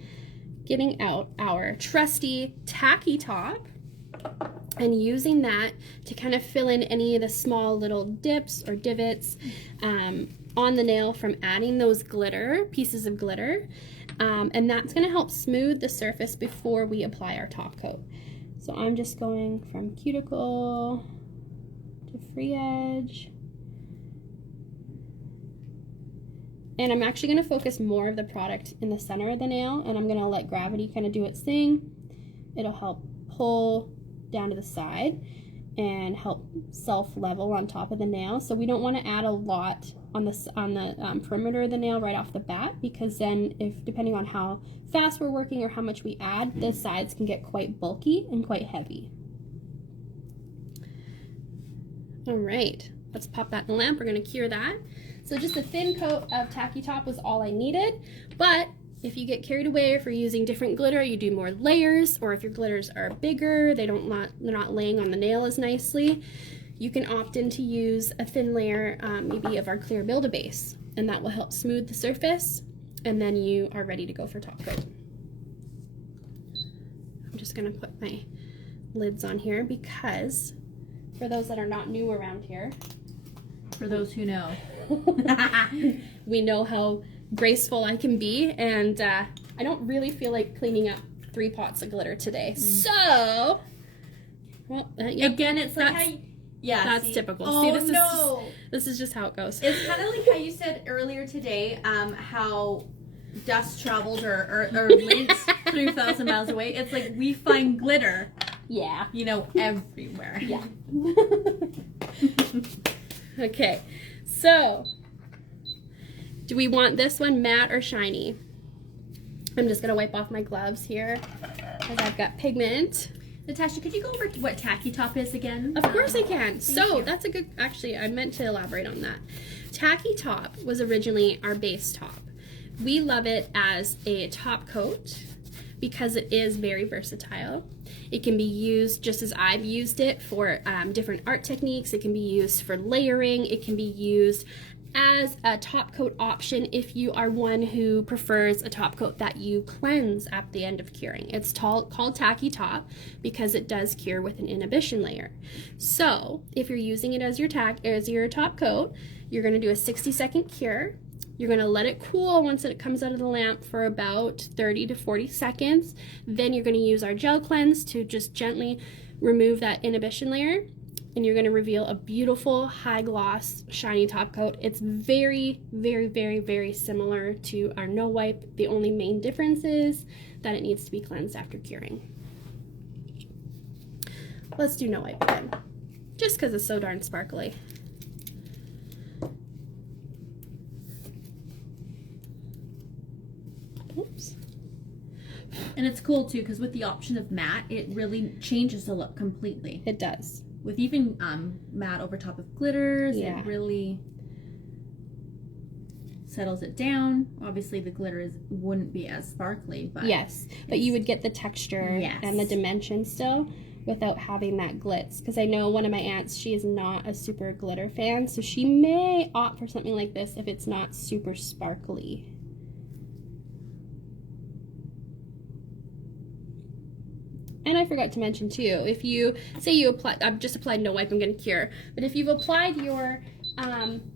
getting out our trusty tacky top and using that to kind of fill in any of the small little dips or divots on the nail from adding those pieces of glitter. And that's going to help smooth the surface before we apply our top coat. So I'm just going from cuticle to free edge. And I'm actually going to focus more of the product in the center of the nail, and I'm going to let gravity kind of do its thing. It'll help pull down to the side and help self-level on top of the nail. So we don't want to add a lot on the perimeter of the nail right off the bat, because then depending on how fast we're working or how much we add, the sides can get quite bulky and quite heavy. All right, let's pop that in the lamp. We're going to cure that. So just a thin coat of tacky top was all I needed, but if you get carried away, if you're using different glitter, you do more layers, or if your glitters are bigger, they're not laying on the nail as nicely, you can opt in to use a thin layer maybe of our clear Build-A-Base, and that will help smooth the surface, and then you are ready to go for top coat. I'm just going to put my lids on here because for those that are not new around here, for those who know, we know how graceful I can be, and I don't really feel like cleaning up 3 pots of glitter today. So, well, yep, again, it's like that's typical. Oh, see, no. This is just how it goes. It's kind of like how you said earlier today, how dust travels or links 3,000 miles away. It's like we find glitter, yeah, you know, everywhere. Yeah. Okay, so do we want this one matte or shiny? I'm just gonna wipe off my gloves here because I've got pigment. Natasha, could you go over what tacky top is again? Of course I can. So you. that's a good, actually I meant to elaborate on that. Tacky top was originally our base top. We love it as a top coat because it is very versatile. It can be used just as I've used it for different art techniques. It can be used for layering. It can be used as a top coat option if you are one who prefers a top coat that you cleanse at the end of curing. It's called tacky top because it does cure with an inhibition layer. So if you're using it as your top coat, you're going to do a 60-second cure. You're going to let it cool once it comes out of the lamp for about 30 to 40 seconds. Then you're going to use our gel cleanse to just gently remove that inhibition layer. And you're going to reveal a beautiful high gloss shiny top coat. It's very, very, very, very similar to our no wipe. The only main difference is that it needs to be cleansed after curing. Let's do no wipe again, just because it's so darn sparkly. Oops. And it's cool too because with the option of matte, it really changes the look completely. It does. With even matte over top of glitters, yeah, it really settles it down. Obviously the glitter wouldn't be as sparkly, but yes, but you would get the texture, yes, and the dimension still without having that glitz. Because I know one of my aunts, she is not a super glitter fan, so she may opt for something like this if it's not super sparkly. And I forgot to mention too, if you say you apply, I've just applied no wipe, I'm going to cure, but if you've applied your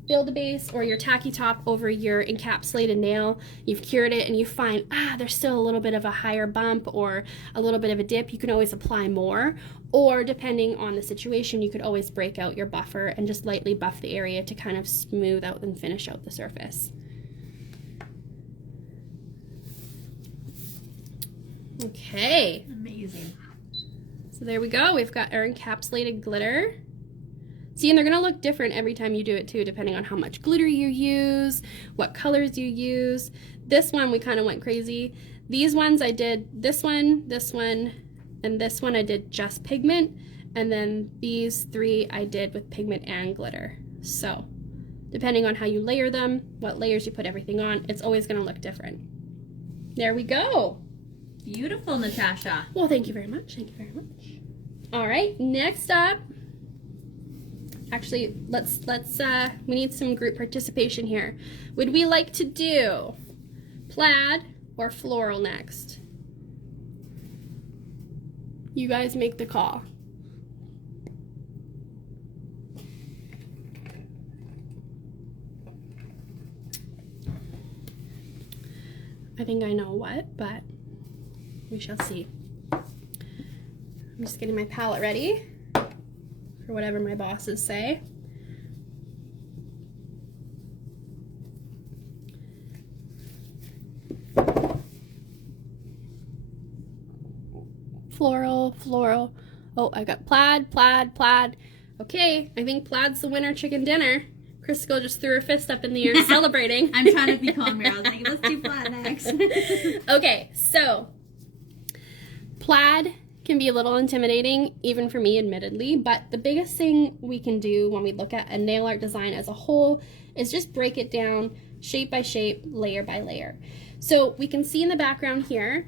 Build-A-Base or your tacky top over your encapsulated nail, you've cured it and you find, there's still a little bit of a higher bump or a little bit of a dip, you can always apply more. Or depending on the situation, you could always break out your buffer and just lightly buff the area to kind of smooth out and finish out the surface. Okay. Amazing. So there we go. We've got our encapsulated glitter. See, and they're going to look different every time you do it too, depending on how much glitter you use, what colors you use. This one, we kind of went crazy. These ones I did this one, and this one I did just pigment. And then these 3 I did with pigment and glitter. So depending on how you layer them, what layers you put everything on, it's always going to look different. There we go. Beautiful, Natasha. Well, thank you very much. Thank you very much. All right, next up, actually, we need some group participation here. Would we like to do plaid or floral next? You guys make the call. I think I know what, but we shall see. I'm just getting my palette ready for whatever my bosses say. Floral, floral. Oh, I got plaid, plaid, plaid. Okay, I think plaid's the winner chicken dinner. Crisco just threw her fist up in the air celebrating. I'm trying to be calm here. I was like, let's do plaid next. Okay, so plaid can be a little intimidating, even for me, admittedly, but the biggest thing we can do when we look at a nail art design as a whole is just break it down shape by shape, layer by layer. So we can see in the background here,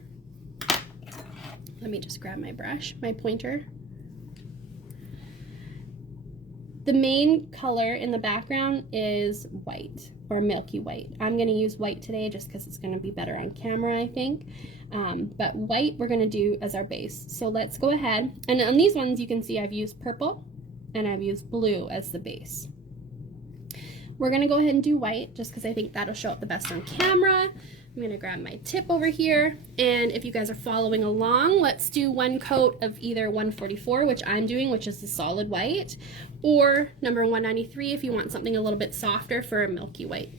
let me just grab my brush, my pointer. The main color in the background is white, or milky white. I'm going to use white today just because it's going to be better on camera, I think. But white we're going to do as our base. So let's go ahead. And on these ones you can see I've used purple and I've used blue as the base. We're going to go ahead and do white just because I think that'll show up the best on camera. I'm going to grab my tip over here, and if you guys are following along, let's do one coat of either 144, which I'm doing, which is the solid white, or number 193 if you want something a little bit softer for a milky white.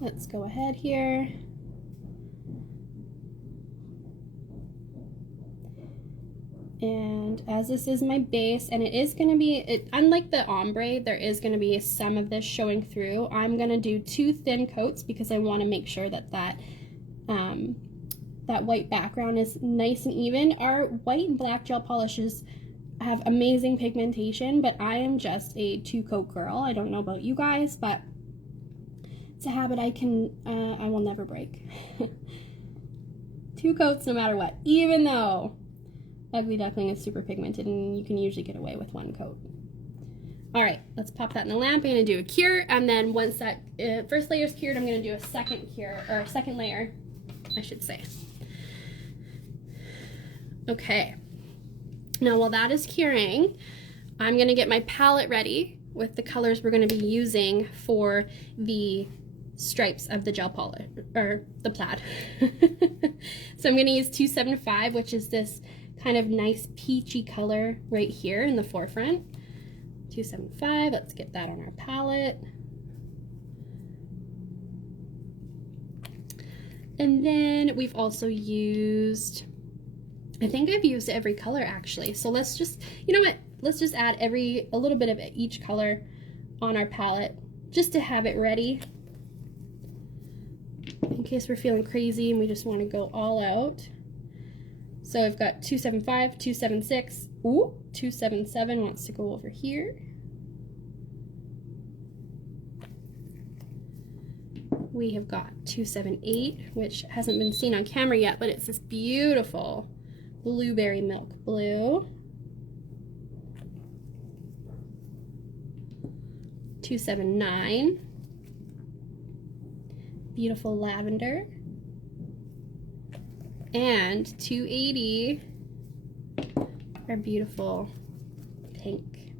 Let's go ahead here. And as this is my base, and it is going to be, unlike the ombre, there is going to be some of this showing through. I'm going to do 2 thin coats because I want to make sure that that white background is nice and even. Our white and black gel polishes have amazing pigmentation, but I am just a 2-coat girl. I don't know about you guys, but it's a habit I will never break. 2 coats no matter what, even though Ugly Duckling is super pigmented and you can usually get away with 1 coat. All right, let's pop that in the lamp. I'm gonna do a cure, and then once that first layer is cured, I'm gonna do a second cure, or a second layer, I should say. Okay, now while that is curing, I'm gonna get my palette ready with the colors we're gonna be using for the stripes of the gel polish, or the plaid. So I'm gonna use 275, which is this kind of nice peachy color right here in the forefront. 275, let's get that on our palette. And then we've also used, I think I've used every color actually. So let's just, you know what, let's just add a little bit of each color on our palette just to have it ready in case we're feeling crazy and we just want to go all out. So I've got 275, 276, ooh, 277 wants to go over here. We have got 278, which hasn't been seen on camera yet, but it's this beautiful blueberry milk blue. 279, beautiful lavender. And 280, our beautiful pink.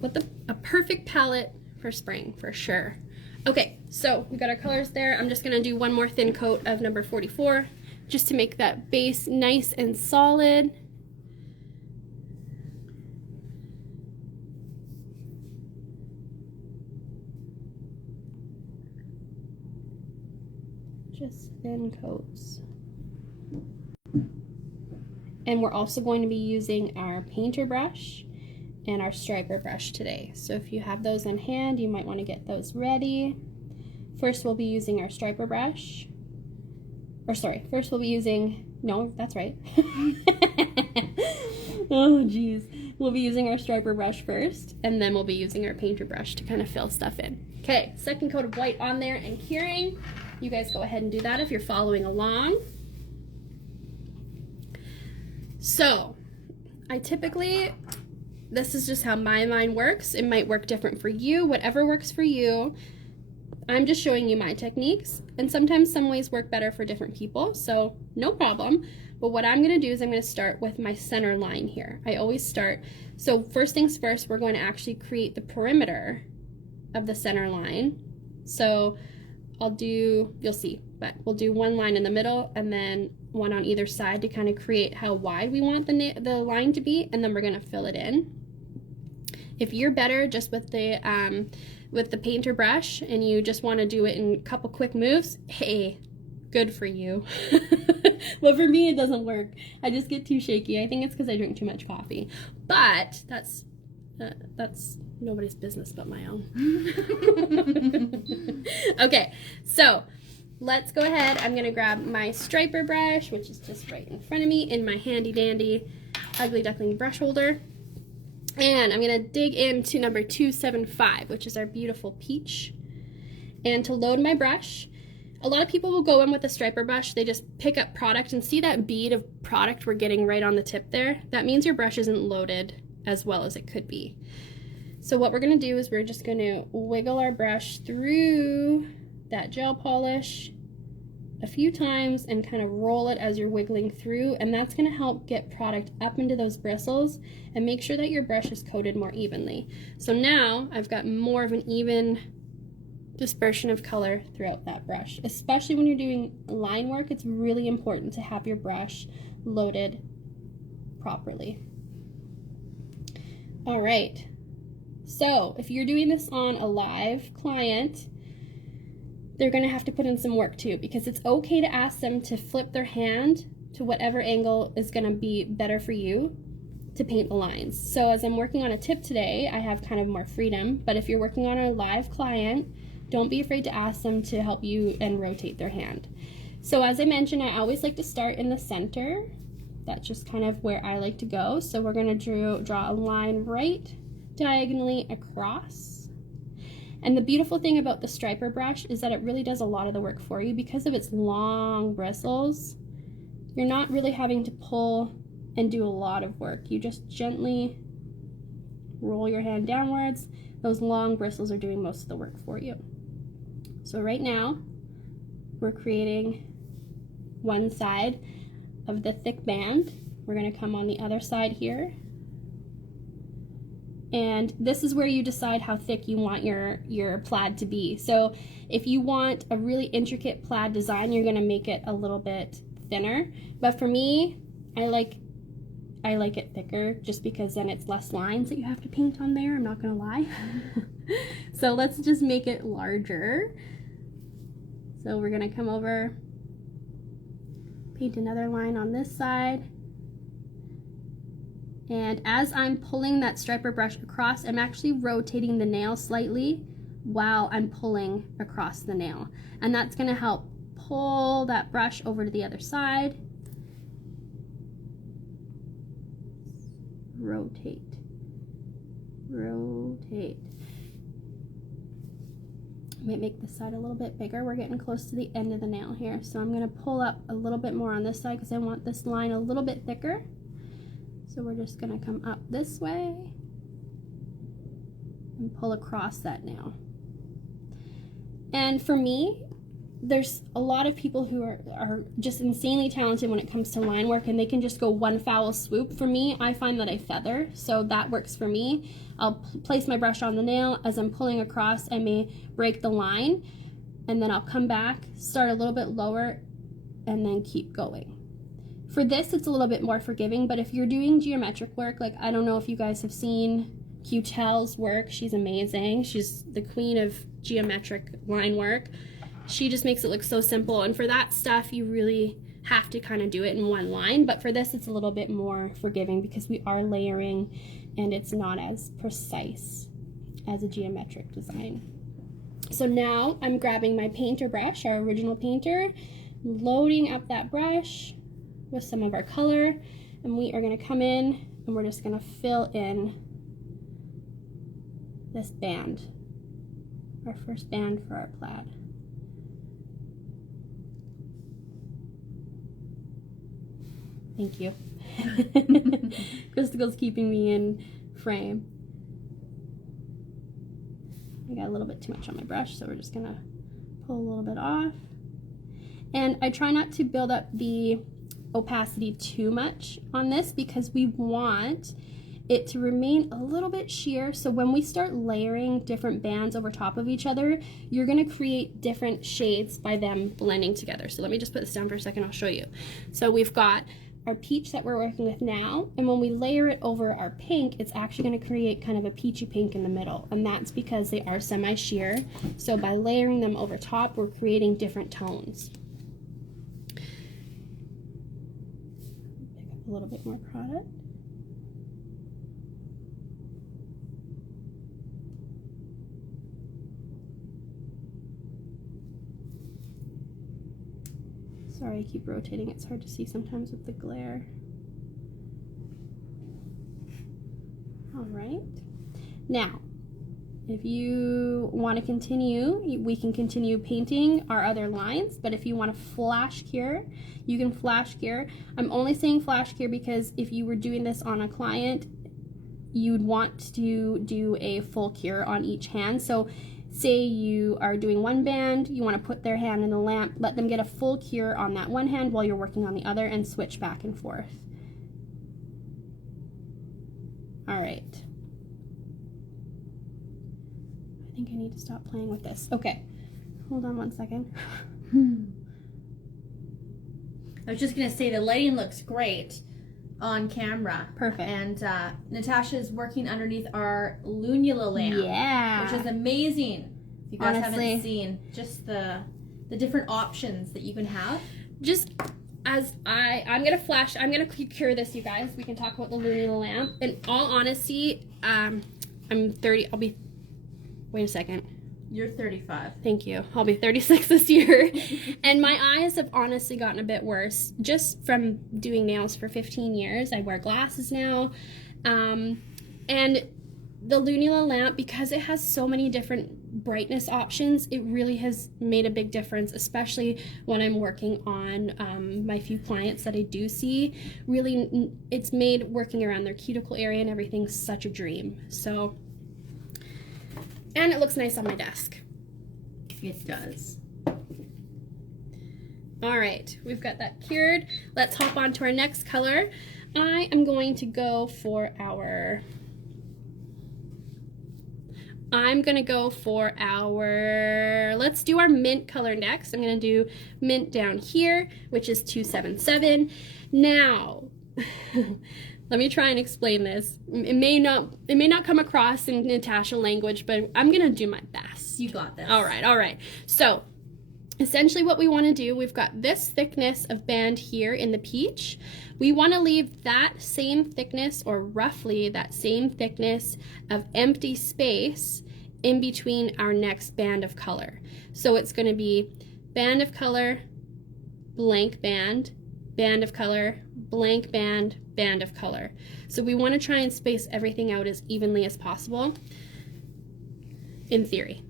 With a perfect palette for spring, for sure. Okay, so we got our colors there. I'm just gonna do one more thin coat of number 44, just to make that base nice and solid. Just thin coats. And we're also going to be using our painter brush and our striper brush today. So if you have those on hand, you might want to get those ready. First we'll be using our striper brush. Or sorry, first we'll be using, no, that's right. Oh geez. We'll be using our striper brush first, and then we'll be using our painter brush to kind of fill stuff in. Okay, second coat of white on there and curing. You guys go ahead and do that if you're following along. So, this is just how my mind works. It might work different for you, whatever works for you. I'm just showing you my techniques, and sometimes some ways work better for different people, so no problem. But what I'm going to do is I'm going to start with my center line here. I always start, so first things first, we're going to actually create the perimeter of the center line. So you'll see, but we'll do one line in the middle and then one on either side to kind of create how wide we want the line to be, and then we're going to fill it in. If you're better just with the painter brush and you just want to do it in a couple quick moves, hey, good for you. But for me, it doesn't work. I just get too shaky. I think it's because I drink too much coffee. But that's nobody's business but my own. Okay, so let's go ahead. I'm going to grab my striper brush, which is just right in front of me, in my handy dandy Ugly Duckling brush holder. And I'm going to dig into number 275, which is our beautiful peach. And to load my brush, a lot of people will go in with a striper brush. They just pick up product and see that bead of product we're getting right on the tip there. That means your brush isn't loaded as well as it could be. So what we're going to do is we're just going to wiggle our brush through that gel polish a few times and kind of roll it as you're wiggling through, and that's going to help get product up into those bristles and make sure that your brush is coated more evenly. So now I've got more of an even dispersion of color throughout that brush. Especially when you're doing line work, it's really important to have your brush loaded properly. All right, so if you're doing this on a live client, they're going to have to put in some work too, because it's okay to ask them to flip their hand to whatever angle is going to be better for you to paint the lines. So as I'm working on a tip today, I have kind of more freedom, but if you're working on a live client, don't be afraid to ask them to help you and rotate their hand. So as I mentioned, I always like to start in the center. That's just kind of where I like to go. So we're going to draw a line right diagonally across. And the beautiful thing about the striper brush is that it really does a lot of the work for you. Because of its long bristles, you're not really having to pull and do a lot of work. You just gently roll your hand downwards. Those long bristles are doing most of the work for you. So right now, we're creating one side of the thick band. We're going to come on the other side here. And this is where you decide how thick you want your plaid to be. So if you want a really intricate plaid design, you're going to make it a little bit thinner. But for me, I like it thicker just because then it's less lines that you have to paint on there. I'm not going to lie. So let's just make it larger. So we're going to come over, paint another line on this side. And as I'm pulling that striper brush across, I'm actually rotating the nail slightly while I'm pulling across the nail. And that's going to help pull that brush over to the other side. Rotate. Rotate. I might make this side a little bit bigger. We're getting close to the end of the nail here. So I'm going to pull up a little bit more on this side because I want this line a little bit thicker. So we're just going to come up this way and pull across that nail. And for me, there's a lot of people who are just insanely talented when it comes to line work, and they can just go one foul swoop. For me, I find that I feather, so that works for me. I'll place my brush on the nail. As I'm pulling across, I may break the line, and then I'll come back, start a little bit lower, and then keep going. For this, it's a little bit more forgiving, but if you're doing geometric work, like I don't know if you guys have seen Q-Tel's work, she's amazing. She's the queen of geometric line work. She just makes it look so simple, and for that stuff, you really have to kind of do it in one line, but for this, it's a little bit more forgiving because we are layering, and it's not as precise as a geometric design. So now I'm grabbing my painter brush, our original painter, loading up that brush with some of our color, and we are going to come in and we're just going to fill in this band, our first band for our plaid. Thank you. Crystal's keeping me in frame. I got a little bit too much on my brush, so we're just gonna pull a little bit off. And I try not to build up the opacity too much on this because we want it to remain a little bit sheer, so when we start layering different bands over top of each other, you're gonna create different shades by them blending together. So let me just put this down for a second, I'll show you. So we've got our peach that we're working with now, and when we layer it over our pink, it's actually gonna create kind of a peachy pink in the middle, and that's because they are semi-sheer. So by layering them over top, we're creating different tones. Pick up a little bit more product. Sorry, I keep rotating. It's hard to see sometimes with the glare. All right. Now, if you want to continue, we can continue painting our other lines, but if you want to flash cure, you can flash cure. I'm only saying flash cure because if you were doing this on a client, you'd want to do a full cure on each hand. So say you are doing one band, you want to put their hand in the lamp, let them get a full cure on that one hand while you're working on the other, and switch back and forth. All right. I think I need to stop playing with this. Okay, hold on one second. I was just gonna say the lighting looks great on camera. Perfect. And Natasha's working underneath our lunula lamp. Yeah. Which is amazing. If you guys Honestly, haven't seen just the different options that you can have. Just as I'm gonna flash, I'm gonna cure this, you guys. We can talk about the lunula lamp. In all honesty, I'm 30. Wait a second. You're 35. Thank you. I'll be 36 this year. And my eyes have honestly gotten a bit worse just from doing nails for 15 years. I wear glasses now. And the lunula lamp, because it has so many different brightness options, it really has made a big difference, especially when I'm working on my few clients that I do see. Really, it's made working around their cuticle area and everything such a dream. So, and it looks nice on my desk. It does. All right, we've got that cured. Let's hop on to our next color. I am going to go for our, let's do our mint color next. I'm gonna do mint down here, which is 277. Now, let me try and explain this. It may not come across in Natasha language, but I'm gonna do my best. You got this. All right. So, essentially what we wanna do, we've got this thickness of band here in the peach. We wanna leave that same thickness, or roughly that same thickness of empty space in between our next band of color. So it's gonna be band of color, blank band, band of color, blank band, band of color. So we want to try and space everything out as evenly as possible, in theory.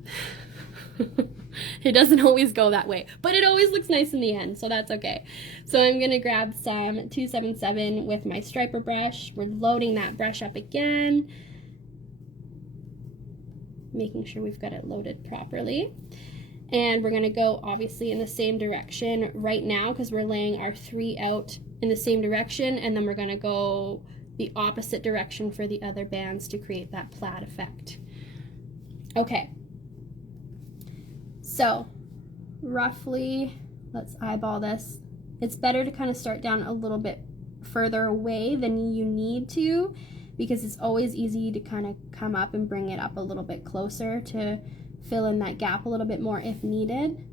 It doesn't always go that way, but it always looks nice in the end, so that's okay. So I'm going to grab some 277 with my striper brush. We're loading that brush up again, making sure we've got it loaded properly. And we're going to go obviously in the same direction right now because we're laying our 3 out in the same direction, and then we're going to go the opposite direction for the other bands to create that plaid effect. Okay, so roughly, let's eyeball this. It's better to kind of start down a little bit further away than you need to, because it's always easy to kind of come up and bring it up a little bit closer to fill in that gap a little bit more if needed.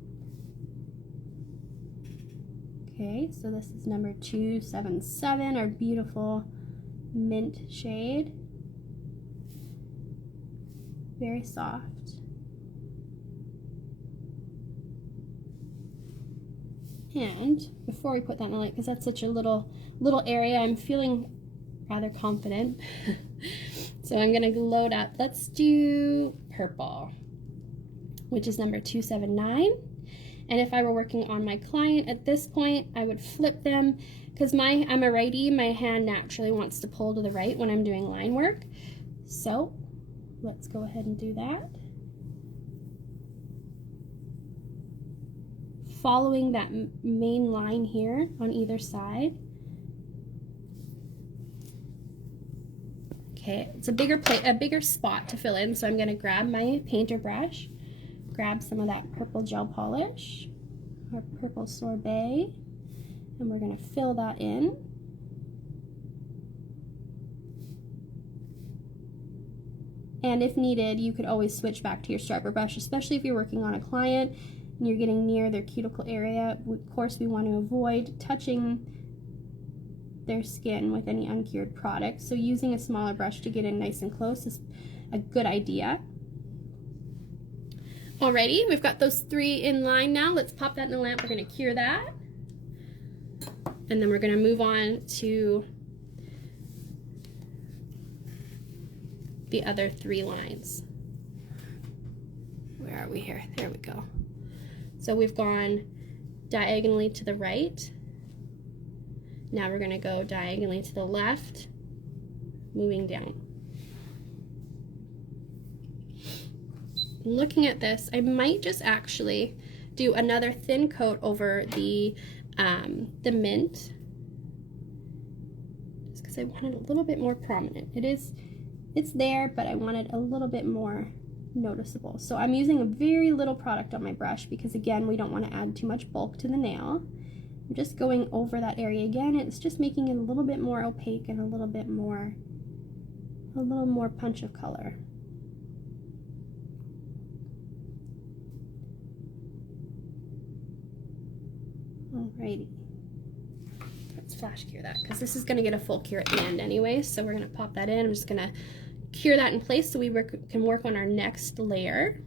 Okay, so this is number 277, our beautiful mint shade. Very soft. And before we put that in the light, because that's such a little area, I'm feeling rather confident. So I'm gonna load up, let's do purple, which is number 279. And if I were working on my client at this point, I would flip them, because I'm a righty, my hand naturally wants to pull to the right when I'm doing line work. So let's go ahead and do that. Following that main line here on either side. Okay, it's a bigger spot to fill in, so I'm going to grab my painter brush, grab some of that purple gel polish, our purple sorbet, and we're going to fill that in. And if needed, you could always switch back to your striper brush, especially if you're working on a client and you're getting near their cuticle area. Of course, we want to avoid touching their skin with any uncured product, so using a smaller brush to get in nice and close is a good idea. Alrighty, we've got those 3 in line now. Let's pop that in the lamp. We're going to cure that, and then we're going to move on to the other 3 lines. Where are we here? There we go. So we've gone diagonally to the right. Now we're going to go diagonally to the left, moving down. Looking at this, I might just actually do another thin coat over the mint, just because I want it a little bit more prominent. It's there, but I want it a little bit more noticeable. So I'm using a very little product on my brush because, again, we don't want to add too much bulk to the nail. I'm just going over that area again. It's just making it a little bit more opaque and a little more punch of color. Alrighty. Let's flash cure that because this is going to get a full cure at the end anyway. So we're going to pop that in. I'm just going to cure that in place so we can work on our next layer.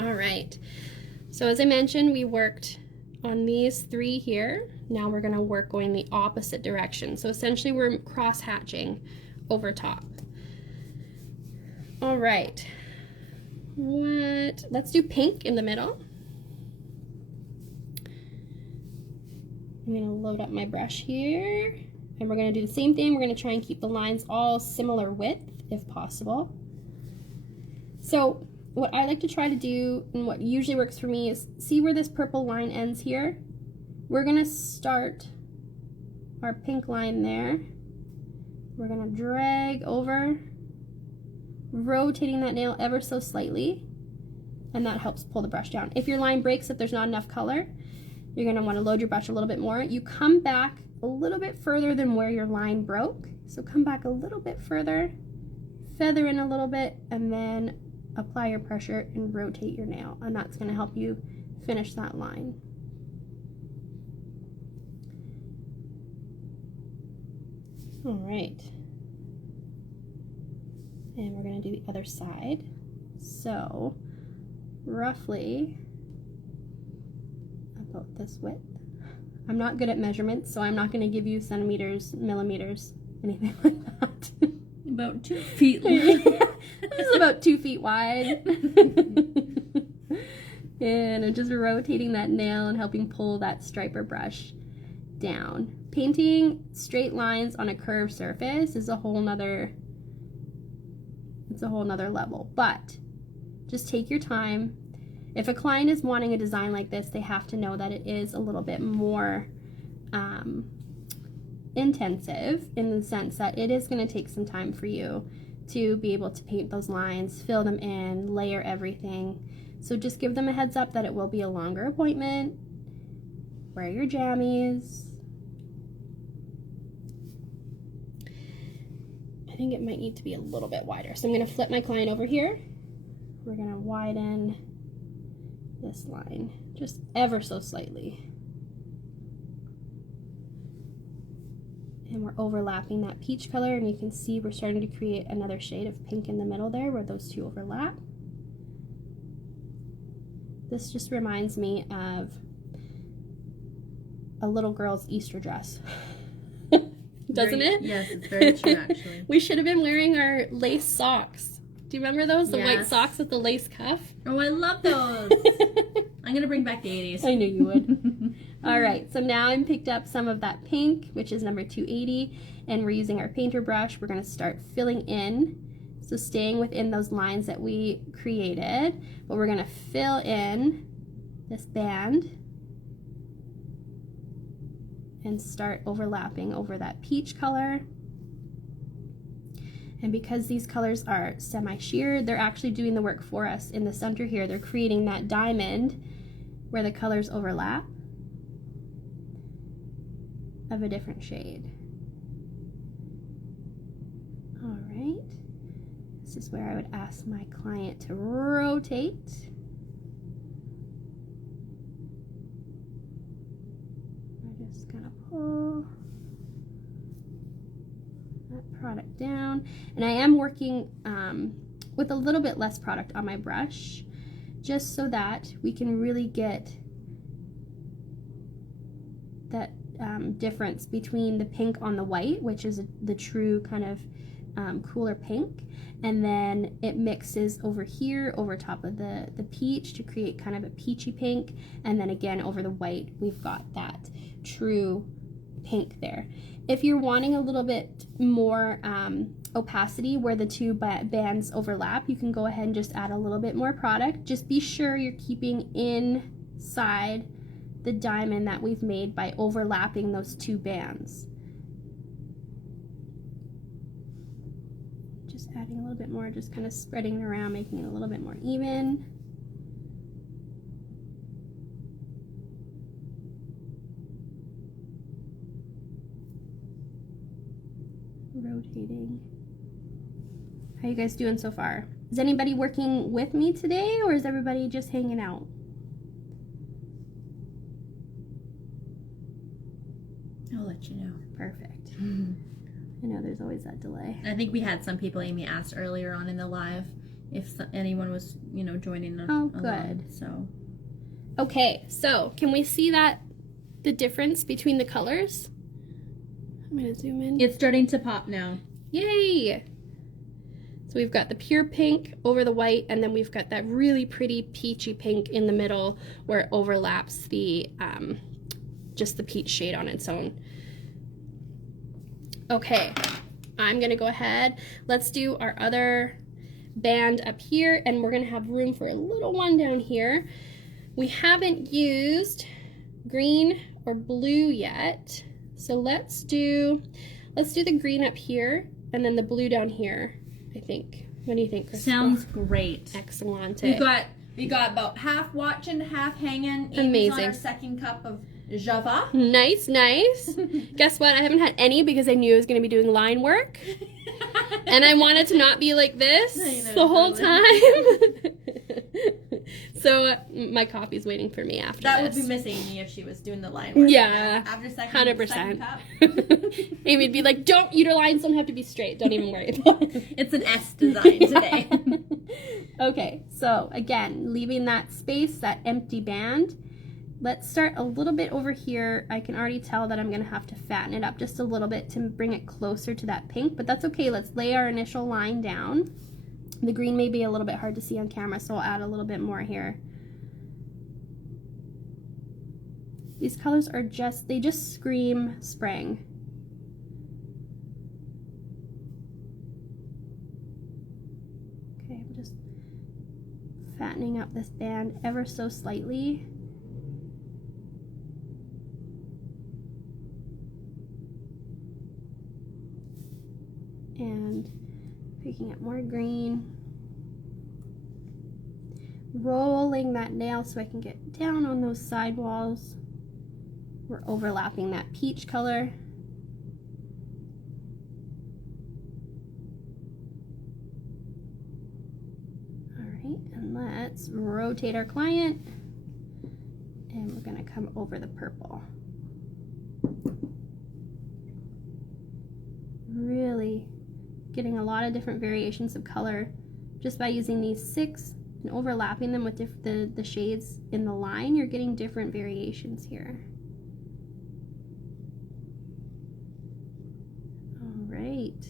All right, so as I mentioned, we worked on these 3 here. Now we're going to work going the opposite direction. So essentially we're cross hatching over top. All right, let's do pink in the middle. I'm going to load up my brush here, and we're going to do the same thing. We're going to try and keep the lines all similar width if possible. So what I like to try to do, and what usually works for me, is see where this purple line ends here? We're going to start our pink line there. We're going to drag over, rotating that nail ever so slightly, and that helps pull the brush down. If your line breaks, if there's not enough color, you're going to want to load your brush a little bit more. You come back a little bit further than where your line broke. So come back a little bit further, feather in a little bit, and then apply your pressure and rotate your nail, and that's going to help you finish that line. All right, and we're going to do the other side. So roughly about this width. I'm not good at measurements, so I'm not going to give you centimeters, millimeters, anything like that. About 2 feet long. This is about 2 feet wide. And I'm just rotating that nail and helping pull that striper brush down. Painting straight lines on a curved surface is a whole nother level, but just take your time. If a client is wanting a design like this, they have to know that it is a little bit more intensive, in the sense that it is going to take some time for you to be able to paint those lines, fill them in, layer everything. So just give them a heads up that it will be a longer appointment. Wear your jammies. I think it might need to be a little bit wider. So I'm going to flip my client over here. We're going to widen this line just ever so slightly. And we're overlapping that peach color, and you can see we're starting to create another shade of pink in the middle there where those two overlap. This just reminds me of a little girl's Easter dress. Doesn't it? Yes, it's very true, actually. We should have been wearing our lace socks. Do you remember those? The white socks with the lace cuff? Oh, I love those. I'm I'm gonna bring back the 80s. I knew you would. All right, so now I picked up some of that pink, which is number 280, and we're using our painter brush. We're gonna start filling in. So staying within those lines that we created, but we're gonna fill in this band and start overlapping over that peach color. And because these colors are semi-sheer, they're actually doing the work for us in the center here. They're creating that diamond where the colors overlap of a different shade. All right. This is where I would ask my client to rotate. We're just gonna pull that product down. And I am working with a little bit less product on my brush, just so that we can really get that difference between the pink on the white, which is the true kind of cooler pink, and then it mixes over here over top of the peach to create kind of a peachy pink, and then again over the white we've got that true pink there. If you're wanting a little bit more opacity where the two bands overlap, you can go ahead and just add a little bit more product. Just be sure you're keeping inside the diamond that we've made by overlapping those two bands. Just adding a little bit more, just kind of spreading it around, making it a little bit more even. Rotating. How you guys doing so far? Is anybody working with me today, or is everybody just hanging out? I'll let you know. Perfect. I know there's always that delay. I think we had some people, Amy asked earlier on in the live if anyone was, joining us. Oh, good. Along, so. Okay, so can we see the difference between the colors? I'm gonna zoom in. It's starting to pop now. Yay! So we've got the pure pink over the white, and then we've got that really pretty peachy pink in the middle where it overlaps the just the peach shade on its own. Okay, I'm gonna go ahead. Let's do our other band up here, and we're gonna have room for a little one down here. We haven't used green or blue yet, so let's do the green up here and then the blue down here, I think. What do you think, Crystal? Sounds great. Excellent. We got about half watching, half hanging. Amazing. Amy's on our second cup of Java. Nice, nice. Guess what? I haven't had any because I knew I was going to be doing line work. And I wanted to not be like this the whole time. So my coffee's waiting for me after that this. would be Miss Amy if she was doing the line work. Yeah. After 100%. second cup. Amy'd be like, your lines don't have to be straight. Don't even worry about it. It's an S design today. Okay, so again, leaving that space, that empty band. Let's start a little bit over here. I can already tell that I'm gonna have to fatten it up just a little bit to bring it closer to that pink, but that's okay. Let's lay our initial line down. The green may be a little bit hard to see on camera, so I'll add a little bit more here. These colors are they just scream spring. Okay, I'm just fattening up this band ever so slightly. And picking up more green, rolling that nail so I can get down on those side walls. We're overlapping that peach color. All right, and let's rotate our client, and we're gonna come over the purple. Really getting a lot of different variations of color just by using these 6 and overlapping them with the shades in the line. You're getting different variations here. All right,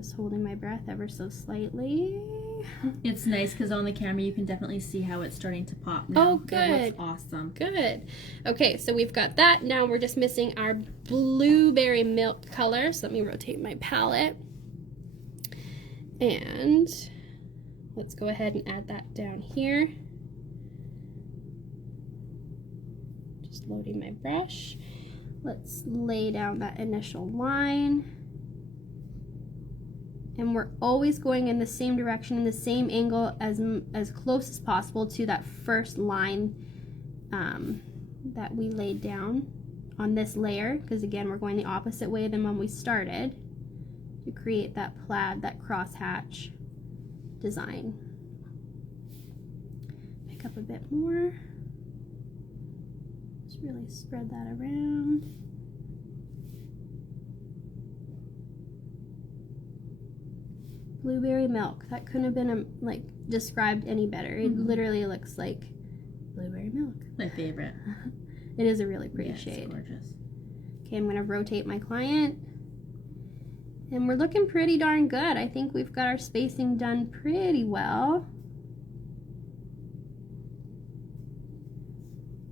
Just holding my breath ever so slightly. It's nice because on the camera you can definitely see how it's starting to pop now. Oh, good. It looks awesome. Good. Okay, so we've got that. Now we're just missing our blueberry milk color. So let me rotate my palette. And let's go ahead and add that down here. Just loading my brush. Let's lay down that initial line. And we're always going in the same direction, in the same angle as close as possible to that first line that we laid down on this layer, because again, we're going the opposite way than when we started to create that plaid, that crosshatch design. Pick up a bit more. Just really spread that around. Blueberry milk. That couldn't have been like described any better. It literally looks like blueberry milk. My favorite. It is a really pretty shade. It's gorgeous. Okay, I'm gonna rotate my client. And we're looking pretty darn good. I think we've got our spacing done pretty well.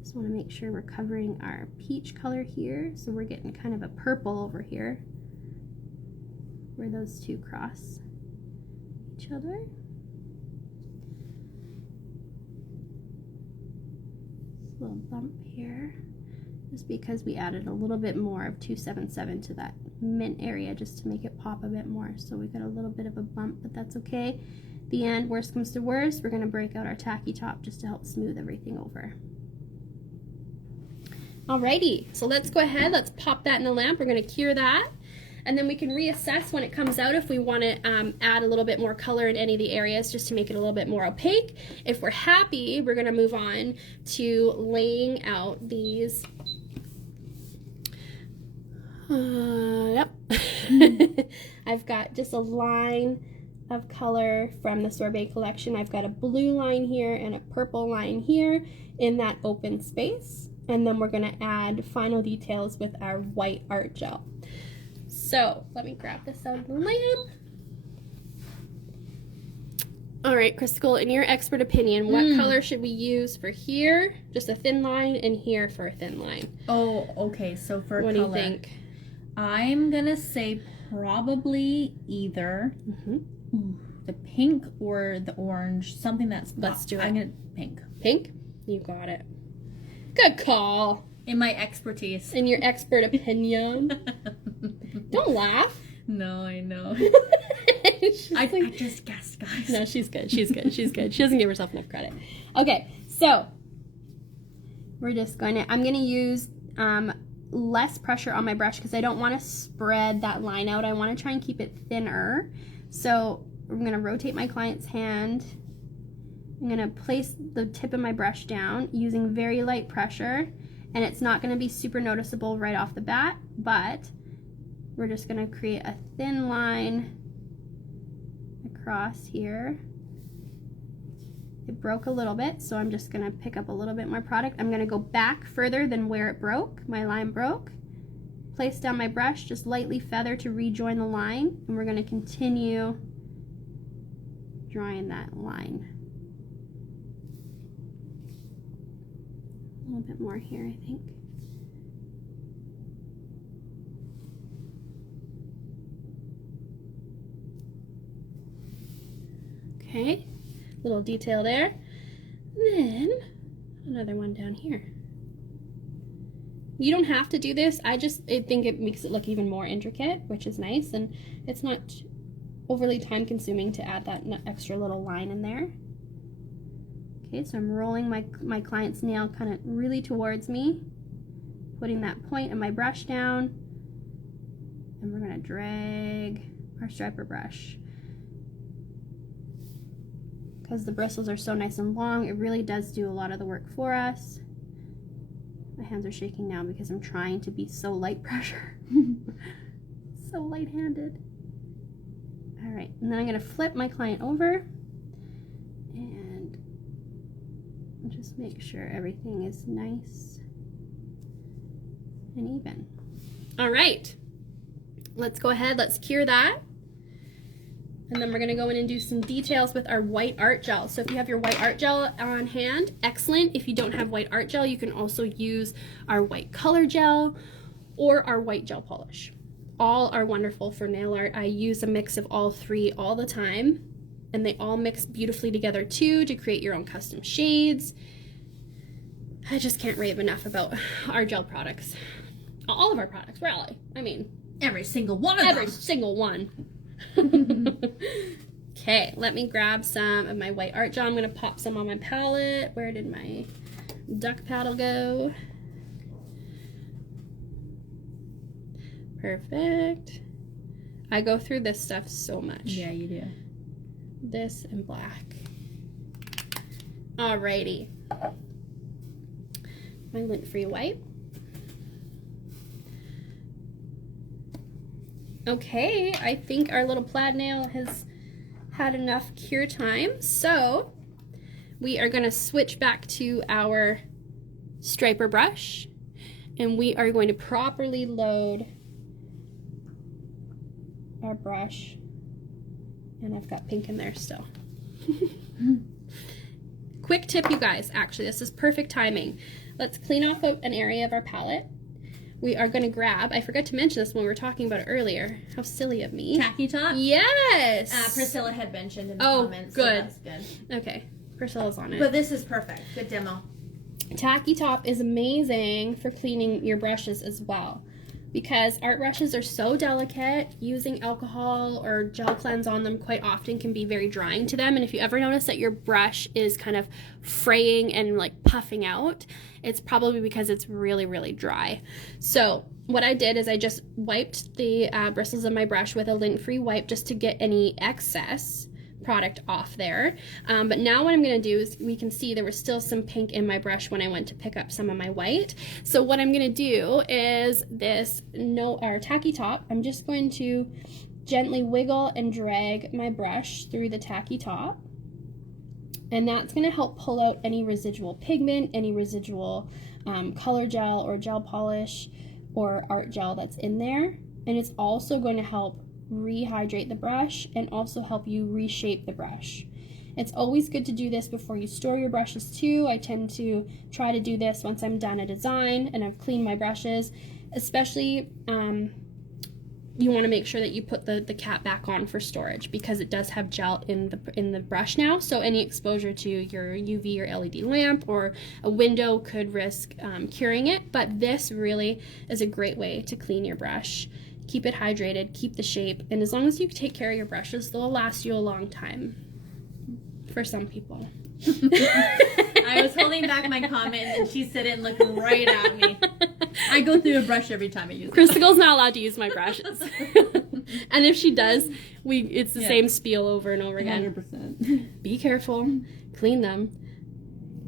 Just want to make sure we're covering our peach color here. So we're getting kind of a purple over here where those two cross each other. This little bump here, just because we added a little bit more of 277 to that mint area just to make it pop a bit more. So we got a little bit of a bump, but that's okay. The end, worst comes to worst, we're going to break out our tacky top just to help smooth everything over. Alrighty, so let's go ahead, let's pop that in the lamp. We're going to cure that. And then we can reassess when it comes out if we want to add a little bit more color in any of the areas just to make it a little bit more opaque. If we're happy, we're going to move on to laying out these. Yep. I've got just a line of color from the Sorbet Collection. I've got a blue line here and a purple line here in that open space. And then we're going to add final details with our white art gel. So let me grab this out of the lamp. All right, Crystal, in your expert opinion, what color should we use for here? Just a thin line, and here for a thin line. Oh, okay. So for what color, do you think? I'm gonna say probably either the pink or the orange, something that's pop. Let's do it. I'm gonna pink. Pink? You got it. Good call. In my expertise. In your expert opinion. Don't laugh. No, I know. I just guessed, guys. No, she's good. She's good. She's good. She doesn't give herself enough credit. Okay, so we're just going to, I'm going to use less pressure on my brush because I don't want to spread that line out. I want to try and keep it thinner. So I'm going to rotate my client's hand. I'm going to place the tip of my brush down using very light pressure. And it's not going to be super noticeable right off the bat, but we're just going to create a thin line across here. It broke a little bit, so I'm just going to pick up a little bit more product. I'm going to go back further than where it broke, my line broke. Place down my brush, just lightly feather to rejoin the line, and we're going to continue drawing that line. A little bit more here, I think. Okay, little detail there. Then another one down here. You don't have to do this. I think it makes it look even more intricate, which is nice, and it's not overly time consuming to add that extra little line in there. Okay, so I'm rolling my client's nail kind of really towards me, putting that point of my brush down, and we're gonna drag our striper brush. Because the bristles are so nice and long, it really does do a lot of the work for us. My hands are shaking now because I'm trying to be so light pressure. So light-handed. All right, and then I'm gonna flip my client over and just make sure everything is nice and even. All right, let's go ahead, let's cure that. And then we're going to go in and do some details with our white art gel. So if you have your white art gel on hand, excellent. If you don't have white art gel, you can also use our white color gel or our white gel polish. All are wonderful for nail art. I use a mix of all three all the time, and they all mix beautifully together too to create your own custom shades. I just can't rave enough about our gel products. All of our products, really. I mean, every single one of them. Every single one. Okay, let me grab some of my white art gel. I'm gonna pop some on my palette. Where did my duck paddle go? Perfect. I go through this stuff so much. Yeah, you do. This and black. Alrighty. My lint-free white. Okay, I think our little plaid nail has had enough cure time, so we are going to switch back to our striper brush, and we are going to properly load our brush, and I've got pink in there still. Quick tip, you guys, actually, this is perfect timing. Let's clean off an area of our palette. We are going to grab, I forgot to mention this when we were talking about it earlier. How silly of me. Tacky top? Yes! Priscilla had mentioned in the comments. Good. So that's good. Okay, Priscilla's on it. But this is perfect. Good demo. Tacky top is amazing for cleaning your brushes as well, because art brushes are so delicate. Using alcohol or gel cleanse on them quite often can be very drying to them, and if you ever notice that your brush is kind of fraying and like puffing out, it's probably because it's really, really dry. So what I did is I just wiped the bristles of my brush with a lint-free wipe just to get any excess product off there. But now what I'm going to do is, we can see there was still some pink in my brush when I went to pick up some of my white. So what I'm going to do is this tacky top, I'm just going to gently wiggle and drag my brush through the tacky top. And that's going to help pull out any residual pigment, any residual color gel or gel polish or art gel that's in there. And it's also going to help rehydrate the brush and also help you reshape the brush. It's always good to do this before you store your brushes too. I tend to try to do this once I'm done a design and I've cleaned my brushes. Especially you want to make sure that you put the cap back on for storage, because it does have gel in the brush now, so any exposure to your UV or LED lamp or a window could risk curing it. But this really is a great way to clean your brush. Keep it hydrated, keep the shape, and as long as you take care of your brushes, they'll last you a long time. For some people. I was holding back my comment and she said it and looked right at me. I go through a brush every time I use it. Christabel's not allowed to use my brushes. And if she does, it's the same spiel over and over again. 100%. Be careful, clean them,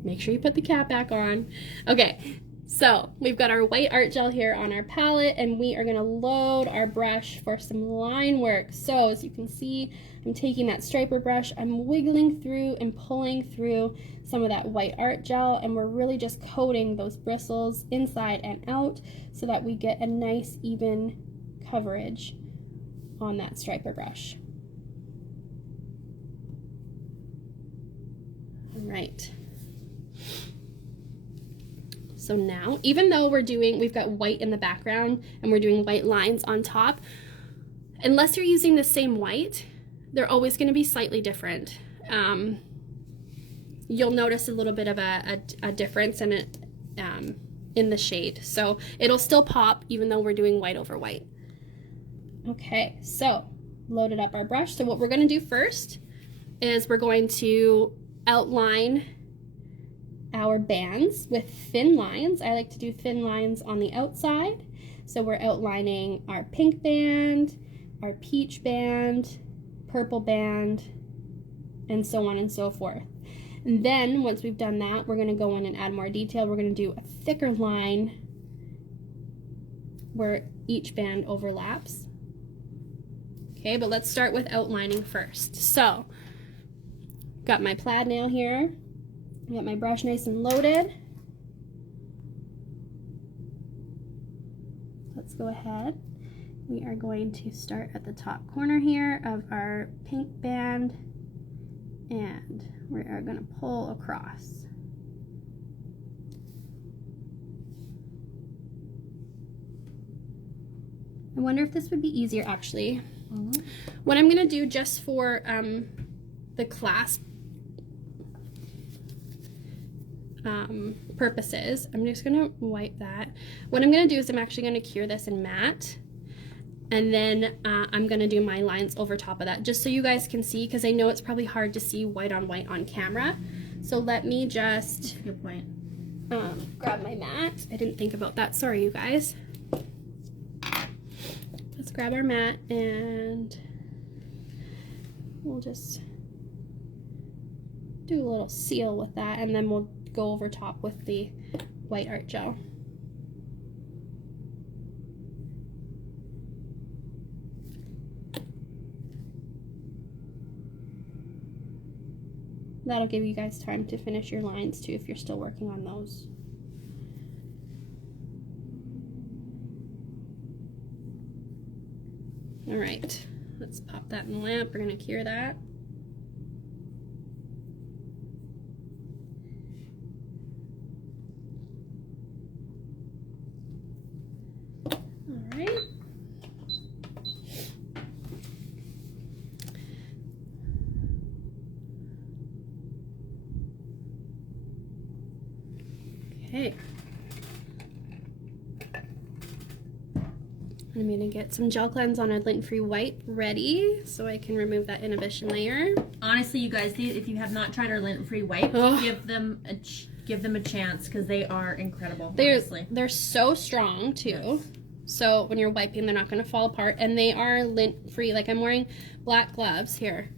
make sure you put the cap back on. Okay, so we've got our white art gel here on our palette, and we are gonna load our brush for some line work. So as you can see, I'm taking that striper brush, I'm wiggling through and pulling through some of that white art gel, and we're really just coating those bristles inside and out so that we get a nice even coverage on that striper brush. All right. So now, even though we've got white in the background and we're doing white lines on top, unless you're using the same white, they're always going to be slightly different. You'll notice a little bit of a difference in it in the shade. So it'll still pop even though we're doing white over white. Okay, so loaded up our brush. So what we're going to do first is we're going to outline our bands with thin lines. I like to do thin lines on the outside. So we're outlining our pink band, our peach band, purple band, and so on and so forth. And then once we've done that, we're going to go in and add more detail. We're going to do a thicker line where each band overlaps. Okay, but let's start with outlining first. So, got my plaid nail here. Got my brush nice and loaded. Let's go ahead We are going to start at the top corner here of our pink band, and we are going to pull across. I wonder if this would be easier actually. What I'm going to do just for the clasp purposes, I'm just going to wipe that. What I'm going to do is I'm actually going to cure this in matte, and then I'm going to do my lines over top of that just so you guys can see, because I know it's probably hard to see white on camera. So let me just good point. Grab my mat. I didn't think about that. Sorry, you guys. Let's grab our mat and we'll just do a little seal with that, and then we'll go over top with the white art gel. That'll give you guys time to finish your lines too if you're still working on those. All right, let's pop that in the lamp. We're gonna cure that. All right. Okay. I'm going to get some gel cleanse on a lint-free white ready so I can remove that inhibition layer. Honestly, you guys, if you have not tried our lint-free wipes, give them a chance, because they are incredible. They're so strong too. Yes. So when you're wiping, they're not going to fall apart, and they are lint-free. Like, I'm wearing black gloves here.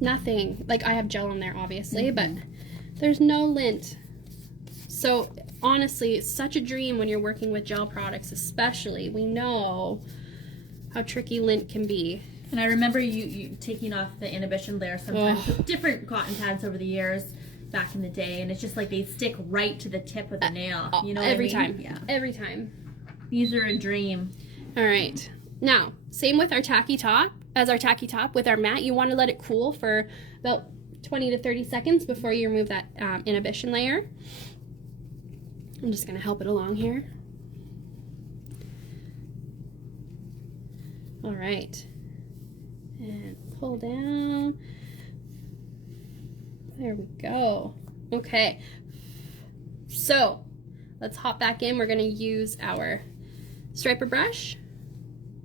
Nothing. Like, I have gel on there, obviously, but there's no lint. So honestly, it's such a dream when you're working with gel products, especially. We know how tricky lint can be. And I remember you taking off the inhibition layer sometimes with different cotton pads over the years back in the day, and it's just like they stick right to the tip of the nail. You know, every what I mean? time. Yeah. Every time. These are a dream. All right. Now, same with our tacky top. As our tacky top with our matte, you want to let it cool for about 20 to 30 seconds before you remove that inhibition layer. I'm just going to help it along here. All right. And pull down. There we go. Okay. So let's hop back in. We're going to use our striper brush,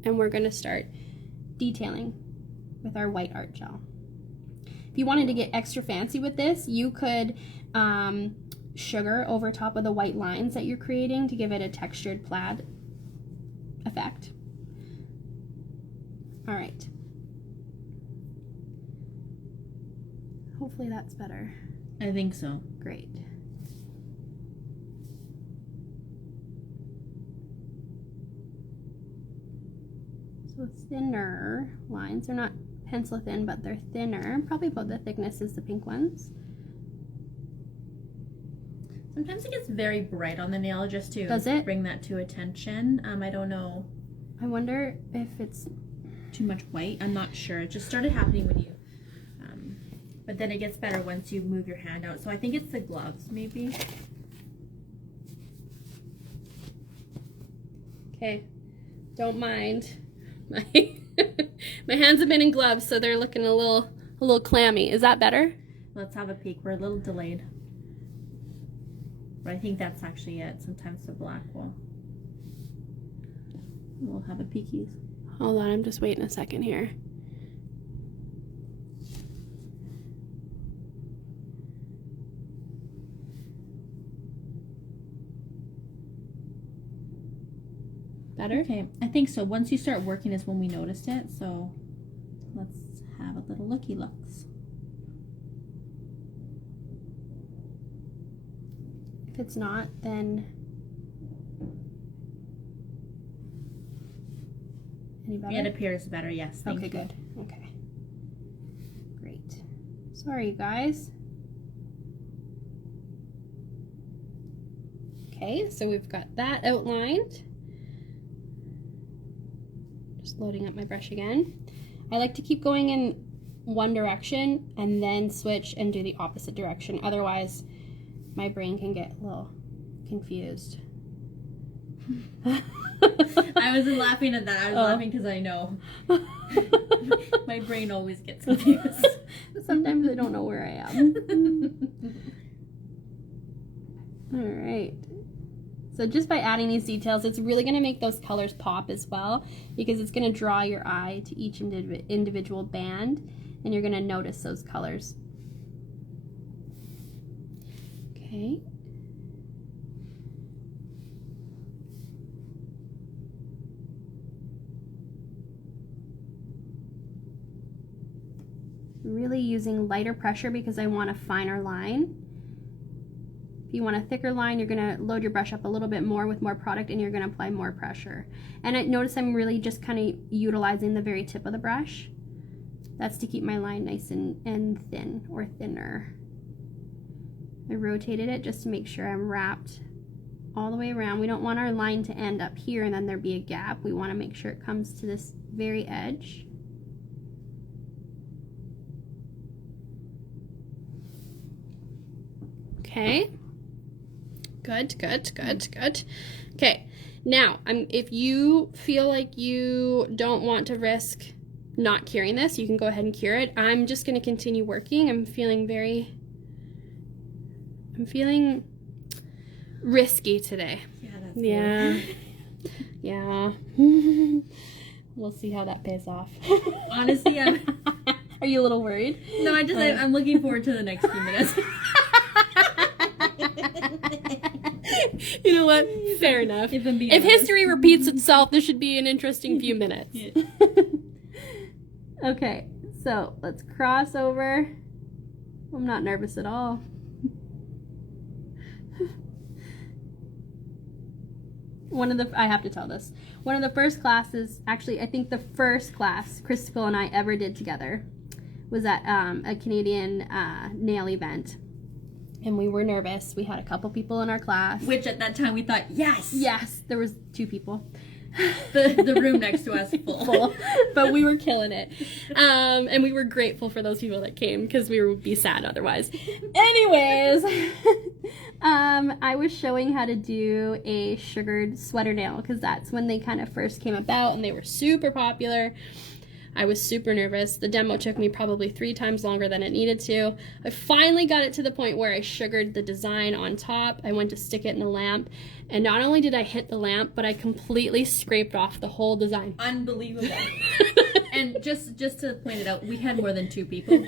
and we're going to start detailing with our white art gel. If you wanted to get extra fancy with this, you could sugar over top of the white lines that you're creating to give it a textured plaid effect. All right. Hopefully that's better. I think so. Great. So thinner lines. They're not pencil thin, but they're thinner. Probably about the thickness as the pink ones. Sometimes it gets very bright on the nail just to bring that to attention. I don't know. I wonder if it's too much white. I'm not sure. It just started happening with you. But then it gets better once you move your hand out. So I think it's the gloves, maybe. Okay. Don't mind. My hands have been in gloves, so they're looking a little clammy. Is that better? Let's have a peek. We're a little delayed. But I think that's actually it. Sometimes the black will. We'll have a peekies. Hold on, I'm just waiting a second here. Better? Okay, I think so. Once you start working is when we noticed it. So let's have a little looky looks. If it's not, then any better? It appears better, yes. Thank you. Okay, good. Okay. Great. Sorry, you guys. Okay, so we've got that outlined. loading up my brush again. I like to keep going in one direction and then switch and do the opposite direction. Otherwise, my brain can get a little confused. I wasn't laughing at that. I was laughing because I know. My brain always gets confused. Sometimes I don't know where I am. All right. So just by adding these details, it's really going to make those colors pop as well, because it's going to draw your eye to each individual band, and you're going to notice those colors. Okay. Really using lighter pressure because I want a finer line. If you want a thicker line, you're going to load your brush up a little bit more with more product, and you're going to apply more pressure. And notice I'm really just kind of utilizing the very tip of the brush. That's to keep my line nice and thin, or thinner. I rotated it just to make sure I'm wrapped all the way around. We don't want our line to end up here and then there be a gap. We want to make sure it comes to this very edge. Okay. Good, good, good, good. Okay, now, if you feel like you don't want to risk not curing this, you can go ahead and cure it. I'm just going to continue working. I'm feeling risky today. Yeah, that's good. Yeah. We'll see how that pays off. Honestly, Are you a little worried? No, I'm looking forward to the next few minutes. You know what? Fair enough. If history repeats itself, this should be an interesting few minutes. Yeah. Okay, so let's cross over. I'm not nervous at all. I have to tell this. One of the first classes, actually, I think the first class Christabel and I ever did together was at a Canadian nail event. And we were nervous. We had a couple people in our class. Which at that time we thought, yes! Yes, there was 2 people. The room next to us full. But we were killing it. And we were grateful for those people that came, because we would be sad otherwise. Anyways, I was showing how to do a sugared sweater nail, because that's when they kind of first came about and they were super popular. I was super nervous. The demo took me probably 3 times longer than it needed to. I finally got it to the point where I sugared the design on top. I went to stick it in the lamp, and not only did I hit the lamp, but I completely scraped off the whole design. Unbelievable. And just to point it out, we had more than 2 people.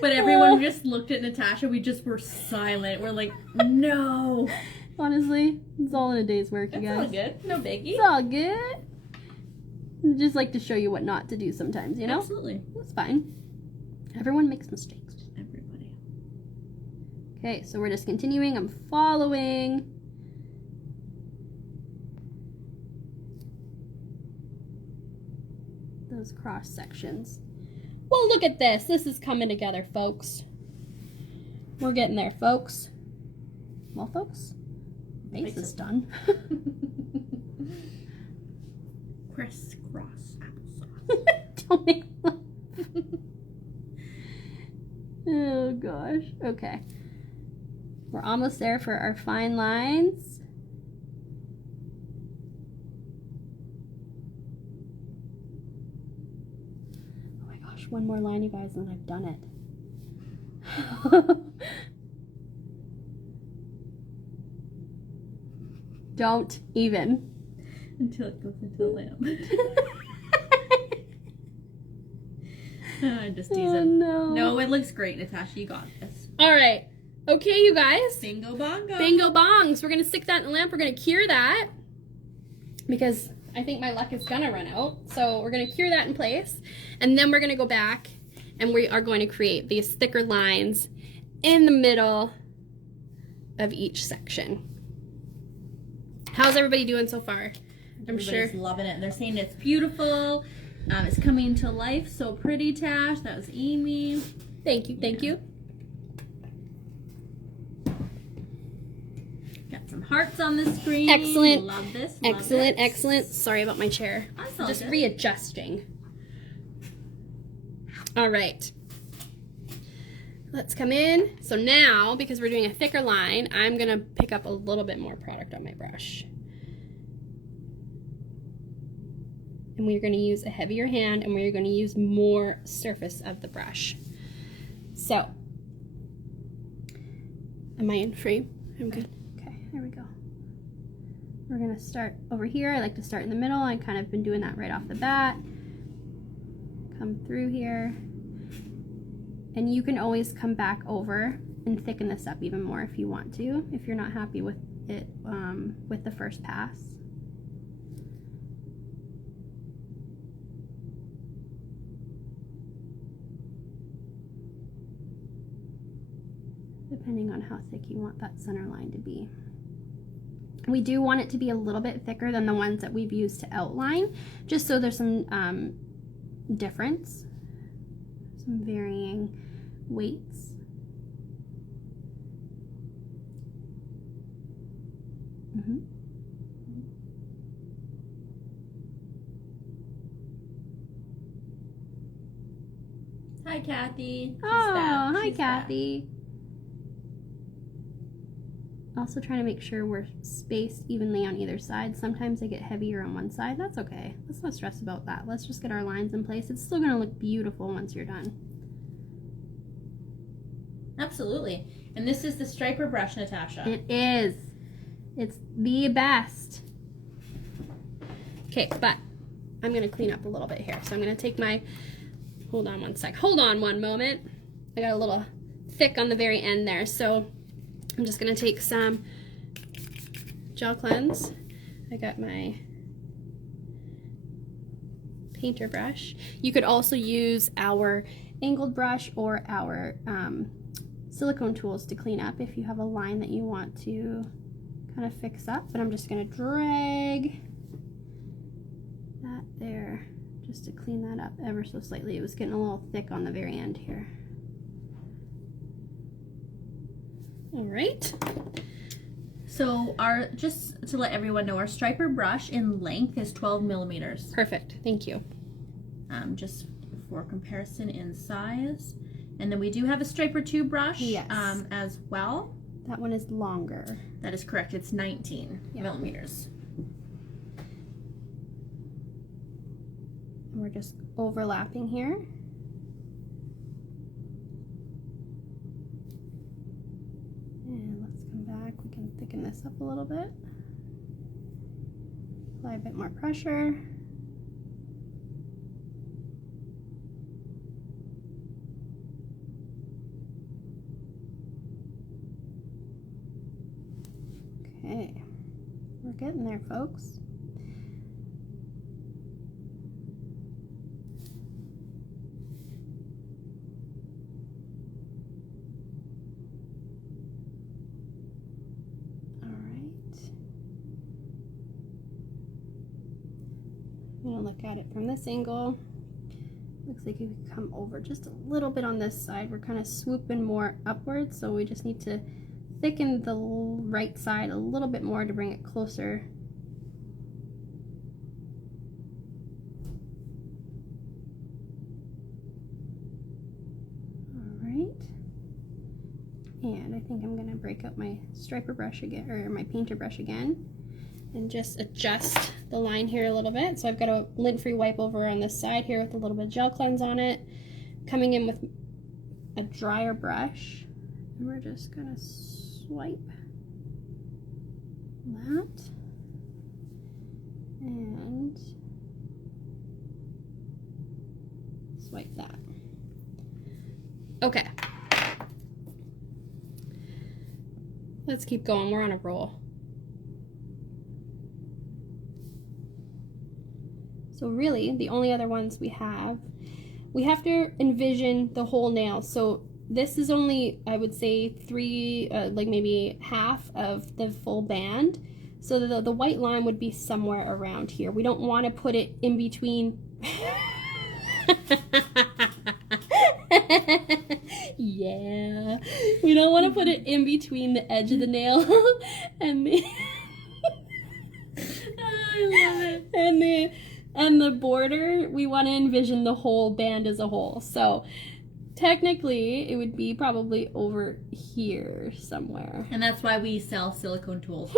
But everyone just looked at Natasha. We just were silent. We're like, no. Honestly, it's all in a day's work, you guys. It's all good. No biggie. It's all good. Just like to show you what not to do sometimes, you know? Absolutely. It's fine. Everyone makes mistakes. Everybody. Okay, so we're just continuing. I'm following. Those cross sections. Well, look at this. This is coming together, folks. We're getting there, folks. Well, folks, base is done. Crisscross applesauce. Don't make fun. Oh gosh. Okay. We're almost there for our fine lines. Oh my gosh, one more line, you guys, and then I've done it. Don't even. Until it goes into the lamp. I'm just teasing. Oh, no. No, it looks great, Natasha. You got this. All right. Okay, you guys. Bingo bongo. Bingo bongs. We're going to stick that in the lamp. We're going to cure that because I think my luck is going to run out. So we're going to cure that in place. And then we're going to go back and we are going to create these thicker lines in the middle of each section. How's everybody doing so far? Everybody's loving it. They're saying it's beautiful. It's coming to life. So pretty, Tash. That was Amy. Thank you. Thank you. Got some hearts on the screen. Excellent. Love this. Excellent, excellent. Sorry about my chair. Just readjusting. All right. Let's come in. So now, because we're doing a thicker line, I'm going to pick up a little bit more product on my brush. And we're going to use a heavier hand, and we're going to use more surface of the brush. So, am I in frame? I'm good. Okay, there we go. We're going to start over here. I like to start in the middle. I kind of been doing that right off the bat. Come through here. And you can always come back over and thicken this up even more if you want to, if you're not happy with it with the first pass. Depending on how thick you want that center line to be. We do want it to be a little bit thicker than the ones that we've used to outline, just so there's some difference, some varying weights. Hi, Kathy. Hi, Kathy. Also trying to make sure we're spaced evenly on either side. Sometimes they get heavier on one side. That's okay. Let's not stress about that. Let's just get our lines in place. It's still going to look beautiful once you're done. Absolutely. And this is the striper brush, Natasha. It is. It's the best. Okay, but I'm going to clean up a little bit here. So I'm going to take my, hold on one sec. Hold on one moment. I got a little thick on the very end there. So I'm just going to take some gel cleanse. I got my painter brush. You could also use our angled brush or our silicone tools to clean up if you have a line that you want to kind of fix up. But I'm just going to drag that there just to clean that up ever so slightly. It was getting a little thick on the very end here. All right. So just to let everyone know, our striper brush in length is 12 millimeters. Perfect. Thank you. Just for comparison in size. And then we do have a striper 2 brush as well. That one is longer. That is correct. It's 19 millimeters. And we're just overlapping here. And let's come back. We can thicken this up a little bit. Apply a bit more pressure. Okay, we're getting there, folks. All right. I'm gonna look at it from this angle. Looks like if we come over just a little bit on this side, we're kind of swooping more upwards, so we just need to thicken the right side a little bit more to bring it closer. All right. And I think I'm gonna break out my striper brush again, or my painter brush again, and just adjust the line here a little bit. So I've got a lint-free wipe over on this side here with a little bit of gel cleanse on it. Coming in with a drier brush, and we're just gonna swipe that and swipe that. Okay, let's keep going. We're on a roll. So really the only other ones we have to envision the whole nail. So this is only, I would say, 3, like maybe half of the full band. So the white line would be somewhere around here. We don't want to put it in between. Yeah. We don't want to put it in between the edge of the nail and the... I love it. And the border. We want to envision the whole band as a whole. So technically, it would be probably over here somewhere. And that's why we sell silicone tools.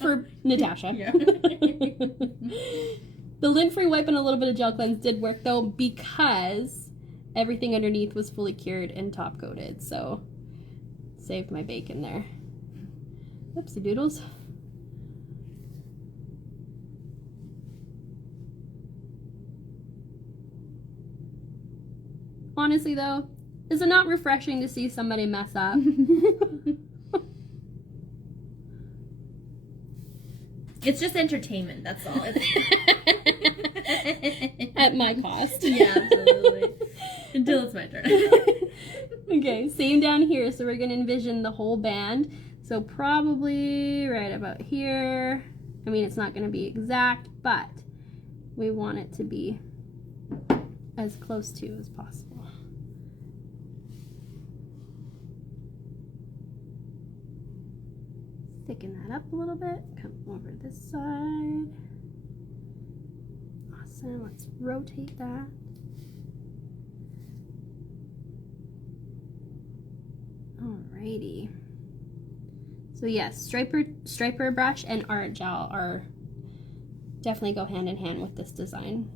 For Natasha. Yeah. The lint-free wipe and a little bit of gel cleanse did work though, because everything underneath was fully cured and top coated. So saved my bacon there. Oopsie doodles. Honestly though, is it not refreshing to see somebody mess up? It's just entertainment, that's all. At my cost. Yeah, absolutely. Until it's my turn. Okay, same down here. So we're going to envision the whole band. So probably right about here. I mean, it's not going to be exact, but we want it to be as close to as possible. Thicken that up a little bit. Come over this side. Awesome. Let's rotate that. Alrighty. So yes, striper brush and art gel are definitely go hand in hand with this design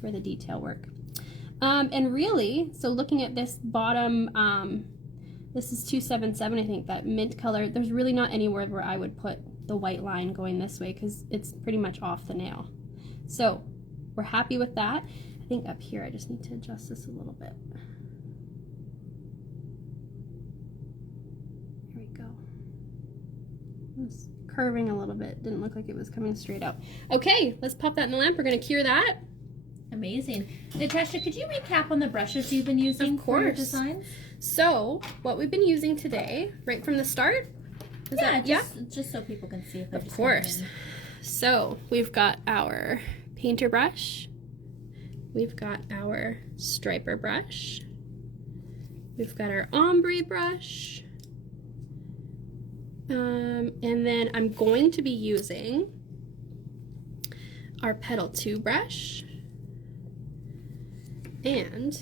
for the detail work. And really, so looking at this bottom, this is 277, I think, that mint color. There's really not anywhere where I would put the white line going this way because it's pretty much off the nail. So we're happy with that. I think up here I just need to adjust this a little bit. Here we go. It's curving a little bit. Didn't look like it was coming straight out. Okay, let's pop that in the lamp. We're going to cure that. Amazing. Natasha, could you recap on the brushes you've been using for your designs? So, what we've been using today, right from the start? Just so people can see if they're Of course. So, we've got our painter brush. We've got our striper brush. We've got our ombre brush. And then I'm going to be using our petal 2 brush. And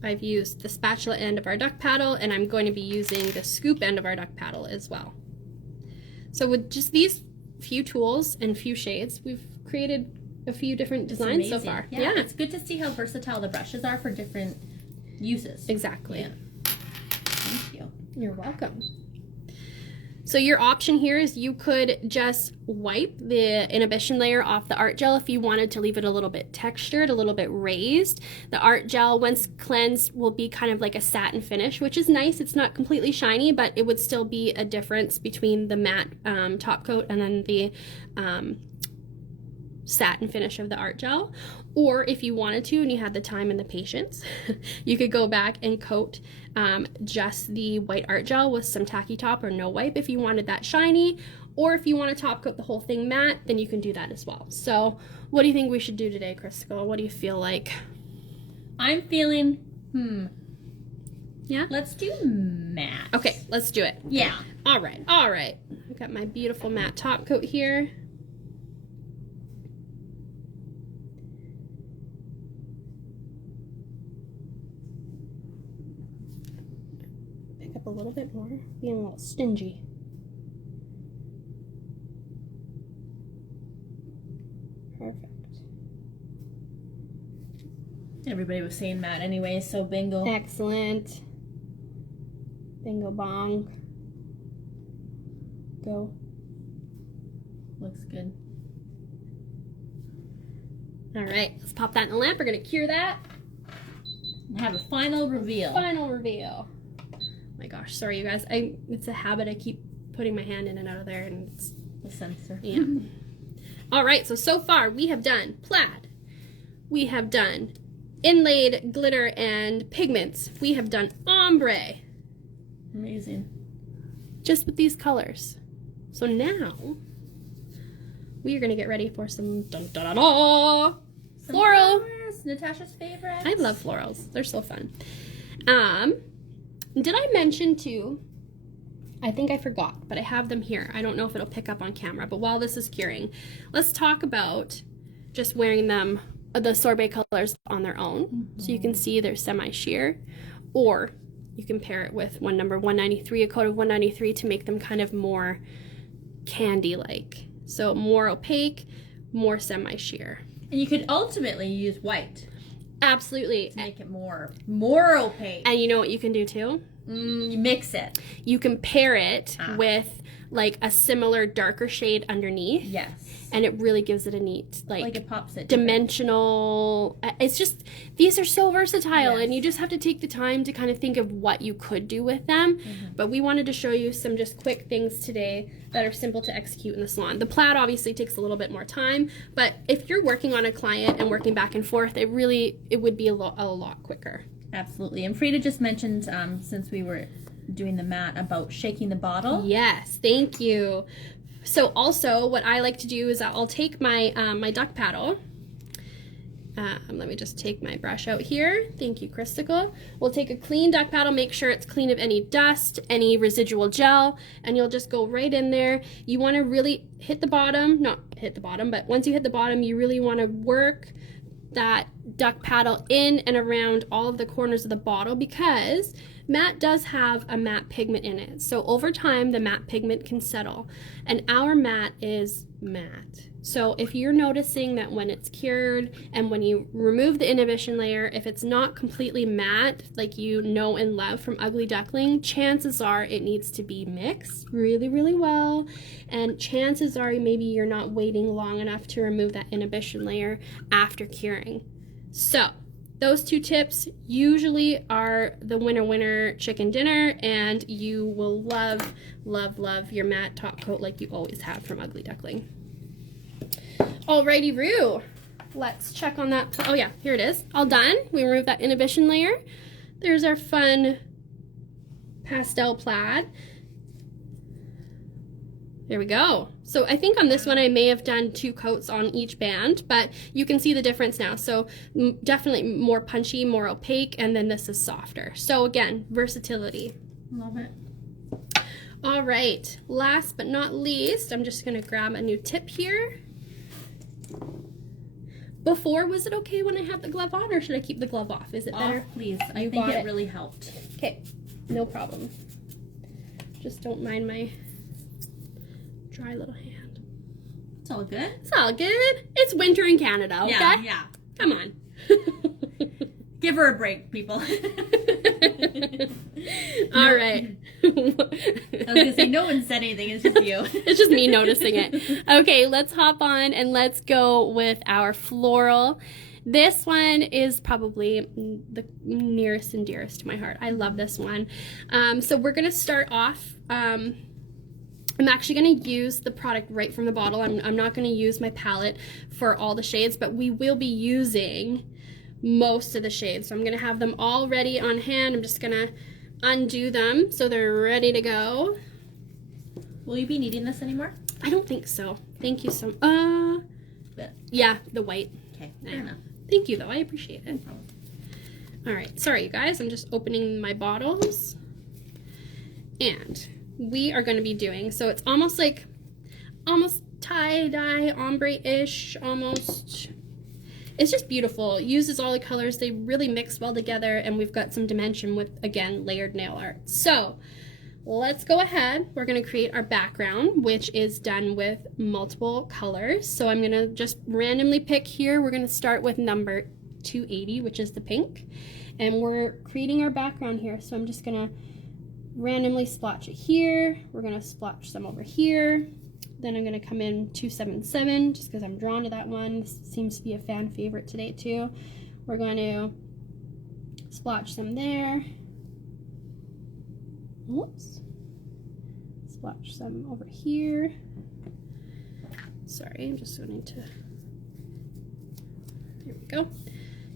I've used the spatula end of our duck paddle, and I'm going to be using the scoop end of our duck paddle as well. So with just these few tools and few shades, we've created a few different designs so far. Yeah, it's good to see how versatile the brushes are for different uses. Exactly. Yeah. Thank you. You're welcome. So your option here is you could just wipe the inhibition layer off the art gel if you wanted to leave it a little bit textured, a little bit raised. The art gel, once cleansed, will be kind of like a satin finish, which is nice. It's not completely shiny, but it would still be a difference between the matte top coat and then the satin finish of the art gel. Or if you wanted to and you had the time and the patience, you could go back and coat just the white art gel with some tacky top or no wipe if you wanted that shiny. Or if you want to top coat the whole thing matte, then you can do that as well. So what do you think we should do today, Crystal? What do you feel like? I'm feeling, Yeah? let's do matte. Okay, let's do it. Yeah. All right, all right. I've got my beautiful matte top coat here. Pick up a little bit more, being a little stingy. Perfect. Everybody was saying matte anyway, so bingo. Excellent. Bingo bong. Go. Looks good. All right, let's pop that in the lamp. We're gonna cure that. And have a final reveal. Final reveal. Oh my gosh, sorry you guys. It's a habit. I keep putting my hand in and out of there, and it's The sensor. yeah. All right, so far we have done plaid. We have done inlaid glitter and pigments. We have done ombre. Amazing. Just with these colors. So now we are gonna get ready for some floral. Flowers, Natasha's favorite. I love florals. They're so fun. Did I mention too, I think I forgot, but I have them here. I don't know if it'll pick up on camera, but while this is curing, let's talk about just wearing them, the sorbet colors on their own. So you can see they're semi-sheer, or you can pair it with one number 193, a coat of 193 to make them kind of more candy-like. So more opaque, more semi-sheer. And you could ultimately use white. Absolutely. To make it more opaque. And you know what you can do too? You mix it. You can pair it with like a similar darker shade underneath. Yes. And it really gives it a neat, like it pops it dimensional. It's just, these are so versatile, and you just have to take the time to kind of think of what you could do with them. But we wanted to show you some just quick things today that are simple to execute in the salon. The plaid obviously takes a little bit more time, but if you're working on a client and working back and forth, it would be a lot quicker. Absolutely. And Frida just mentioned, since we were doing the mat, about shaking the bottle. Yes, thank you. So also what I like to do is I'll take my my duck paddle. Let me just take my brush out here. Thank you, Christical. We'll take a clean duck paddle, make sure it's clean of any dust, any residual gel, and you'll just go right in there. You want to really hit the bottom, not hit the bottom, but once you hit the bottom, you really want to work that duck paddle in and around all of the corners of the bottle, because matte does have a matte pigment in it. So over time, the matte pigment can settle, and our matte is matte. So if you're noticing that when it's cured and when you remove the inhibition layer, if it's not completely matte, like you know and love from Ugly Duckling, chances are it needs to be mixed really, really well. And chances are maybe you're not waiting long enough to remove that inhibition layer after curing. So those two tips usually are the winner chicken dinner, and you will love, love, love your matte top coat like you always have from Ugly Duckling. Alrighty, Roo. Let's check on that. Oh yeah, here it is. All done. We removed that inhibition layer. There's our fun pastel plaid. There we go. So I think on this one I may have done 2 coats on each band, but you can see the difference now. So definitely more punchy, more opaque, and then this is softer. So again, versatility. Love it. All right, last but not least, I'm just gonna grab a new tip here. Before, was it okay when I had the glove on, or should I keep the glove off? Is it better? Please. I think it really helped. Okay, no problem. Just don't mind my dry little hand. It's all good. It's all good. It's winter in Canada, okay? Yeah. Come on. Give her a break, people. All right. I was going to say, no one said anything. It's just you. It's just me noticing it. Okay, let's hop on and let's go with our floral. This one is probably the nearest and dearest to my heart. I love this one. So we're going to start off. I'm actually going to use the product right from the bottle. I'm not going to use my palette for all the shades, but we will be using most of the shades. So I'm going to have them all ready on hand. I'm just going to undo them so they're ready to go. Will you be needing this anymore? I don't think so. Thank you so yeah, the white. Okay, fair enough. Thank you though, I appreciate it. All right, sorry you guys, I'm just opening my bottles. And we are going to be doing, so it's almost tie-dye, ombre-ish, almost. It's just beautiful. It uses all the colors. They really mix well together, and we've got some dimension with, again, layered nail art. So let's go ahead. We're going to create our background, which is done with multiple colors. So I'm going to just randomly pick here. We're going to start with number 280, which is the pink. And we're creating our background here. So I'm just going to randomly splotch it here. We're going to splotch some over here. Then I'm going to come in 277 just because I'm drawn to that one. This seems to be a fan favorite today too. We're going to splotch some there. Whoops. Splotch some over here. Sorry, I'm just going to, there we go.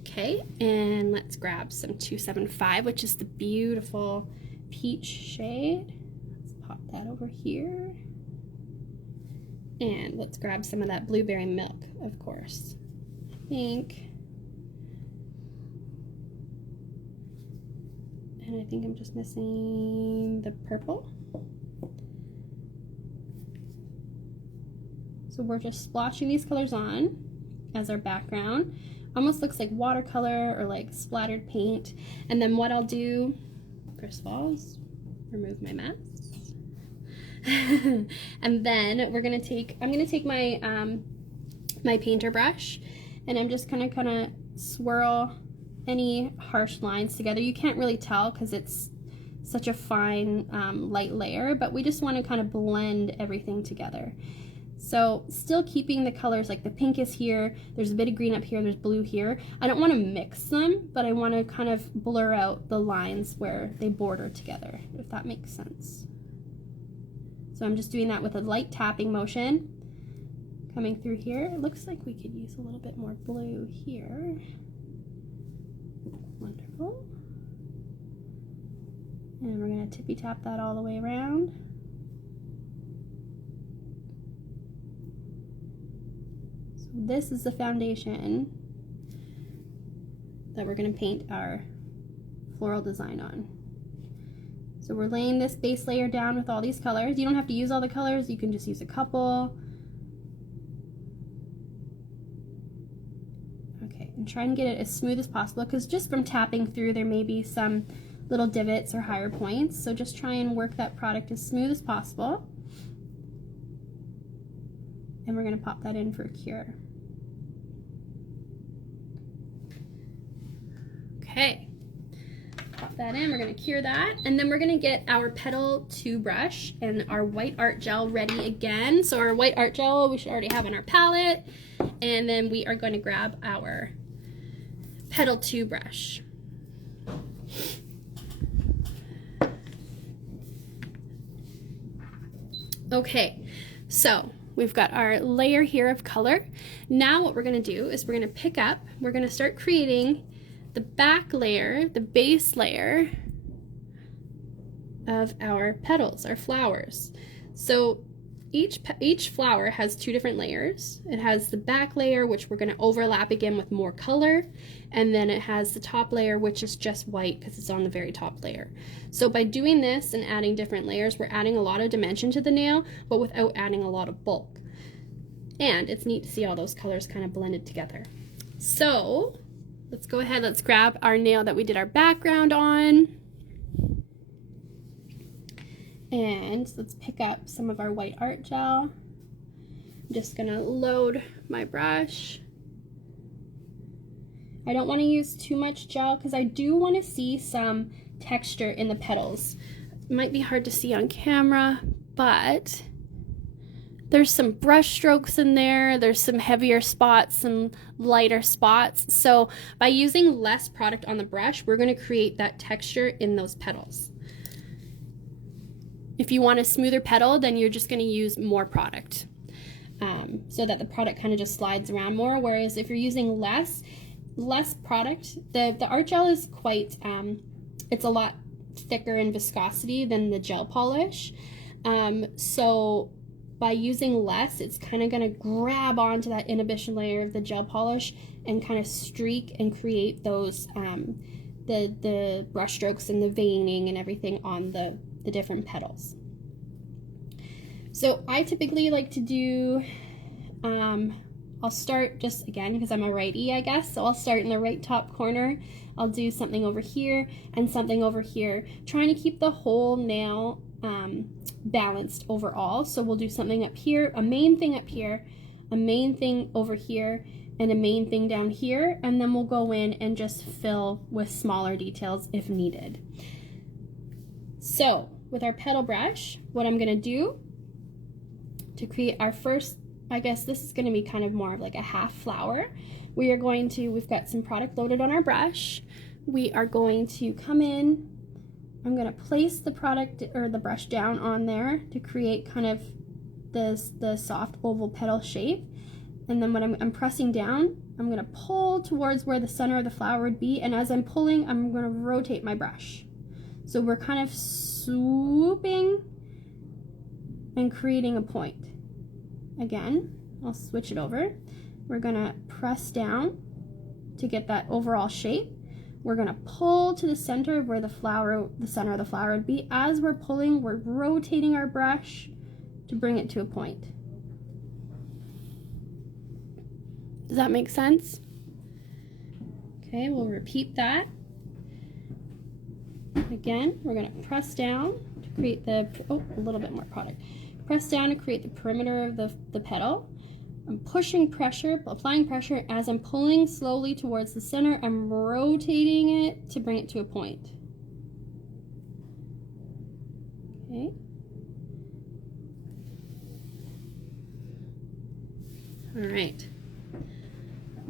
Okay, and let's grab some 275, which is the beautiful peach shade. Let's pop that over here. And let's grab some of that blueberry milk, of course. I think. And I think I'm just missing the purple. So we're just splotching these colors on as our background. Almost looks like watercolor or like splattered paint. And then what I'll do, first of all, is remove my mess. And then I'm gonna take my my painter brush, and I'm just gonna kind of swirl any harsh lines together. You can't really tell because it's such a fine light layer, but we just want to kind of blend everything together. So still keeping the colors, like the pink is here, there's a bit of green up here, there's blue here. I don't want to mix them, but I want to kind of blur out the lines where they border together, if that makes sense. So I'm just doing that with a light tapping motion. Coming through here, it looks like we could use a little bit more blue here. Wonderful. And we're going to tippy tap that all the way around. So this is the foundation that we're going to paint our floral design on. So we're laying this base layer down with all these colors. You don't have to use all the colors, you can just use a couple. And try and get it as smooth as possible, because just from tapping through there may be some little divots or higher points, so just try and work that product as smooth as possible. And we're going to pop that in for a cure. Okay, pop that in, we're going to cure that, and then we're going to get our Petal 2 brush and our white art gel ready again. So our white art gel we should already have in our palette, and then we are going to grab our Petal 2 brush. Okay, so we've got our layer here of color. Now what we're going to do is we're going to pick up, we're going to start creating the back layer, the base layer of our petals, our flowers. So each flower has 2 different layers. It has the back layer, which we're going to overlap again with more color, and then it has the top layer, which is just white because it's on the very top layer. So by doing this and adding different layers, we're adding a lot of dimension to the nail, but without adding a lot of bulk. And it's neat to see all those colors kind of blended together. So let's go ahead, let's grab our nail that we did our background on. And let's pick up some of our white art gel. I'm just gonna load my brush. I don't want to use too much gel because I do want to see some texture in the petals. It might be hard to see on camera, but there's some brush strokes in there. There's some heavier spots, some lighter spots. So by using less product on the brush, we're going to create that texture in those petals. If you want a smoother petal, then you're just going to use more product so that the product kind of just slides around more. Whereas if you're using less product, the art gel is quite, it's a lot thicker in viscosity than the gel polish. So by using less, it's kind of going to grab onto that inhibition layer of the gel polish and kind of streak and create those, the brush strokes and the veining and everything on the different petals. So I typically like to do, I'll start just again because I'm a righty, I guess, so I'll start in the right top corner. I'll do something over here and something over here, trying to keep the whole nail balanced overall. So we'll do something up here, a main thing up here, a main thing over here, and a main thing down here, and then we'll go in and just fill with smaller details if needed. So with our petal brush, what I'm going to do to create our first, I guess this is going to be kind of more of like a half flower, we've got some product loaded on our brush. We are going to come in, I'm going to place the product or the brush down on there to create kind of the soft oval petal shape. And then when I'm pressing down, I'm going to pull towards where the center of the flower would be, and as I'm pulling, I'm going to rotate my brush. So we're kind of swooping and creating a point. Again, I'll switch it over. We're going to press down to get that overall shape. we're gonna pull to the center of where the center of the flower would be. As we're pulling, we're rotating our brush to bring it to a point. Does that make sense? Okay, we'll repeat that. Again, we're gonna press down to create the, a little bit more product. Press down to create the perimeter of the petal. I'm pushing pressure, applying pressure. As I'm pulling slowly towards the center, I'm rotating it to bring it to a point. Okay. All right.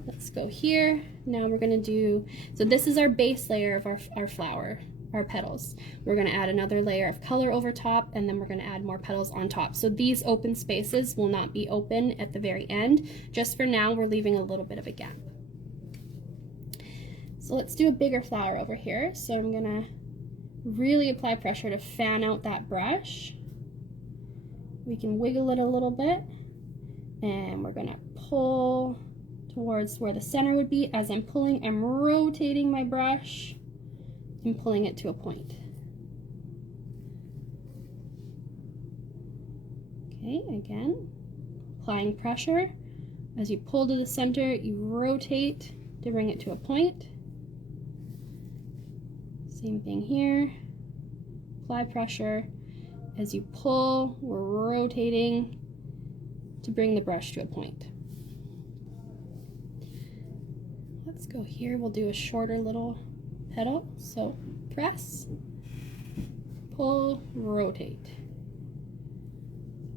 Let's go here. Now we're gonna do, so this is our base layer of our flower, our petals. We're gonna add another layer of color over top, and then we're gonna add more petals on top. So these open spaces will not be open at the very end. Just for now, we're leaving a little bit of a gap. So let's do a bigger flower over here. So I'm gonna really apply pressure to fan out that brush. We can wiggle it a little bit, and we're gonna pull towards where the center would be. As I'm pulling, I'm rotating my brush and pulling it to a point. Okay, again, applying pressure. As you pull to the center, you rotate to bring it to a point. Same thing here. Apply pressure. As you pull, we're rotating to bring the brush to a point. Let's go here. We'll do a shorter little petal. So press, pull, rotate.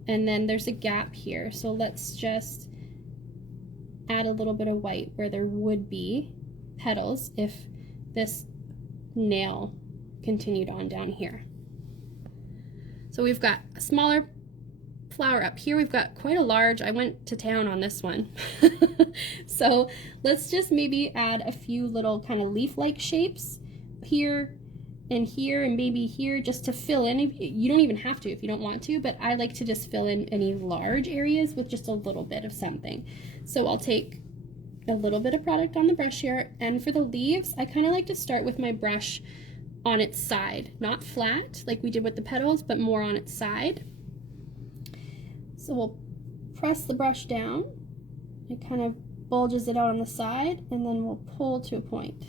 And then there's a gap here. So let's just add a little bit of white where there would be petals if this nail continued on down here. So we've got a smaller flower up here. We've got quite a large, I went to town on this one. So let's just maybe add a few little kind of leaf-like shapes here and maybe here, just to fill in. You don't even have to if you don't want to, but I like to just fill in any large areas with just a little bit of something. So I'll take a little bit of product on the brush here, and for the leaves, I kind of like to start with my brush on its side, not flat like we did with the petals, but more on its side. So we'll press the brush down. It kind of bulges it out on the side, and then we'll pull to a point.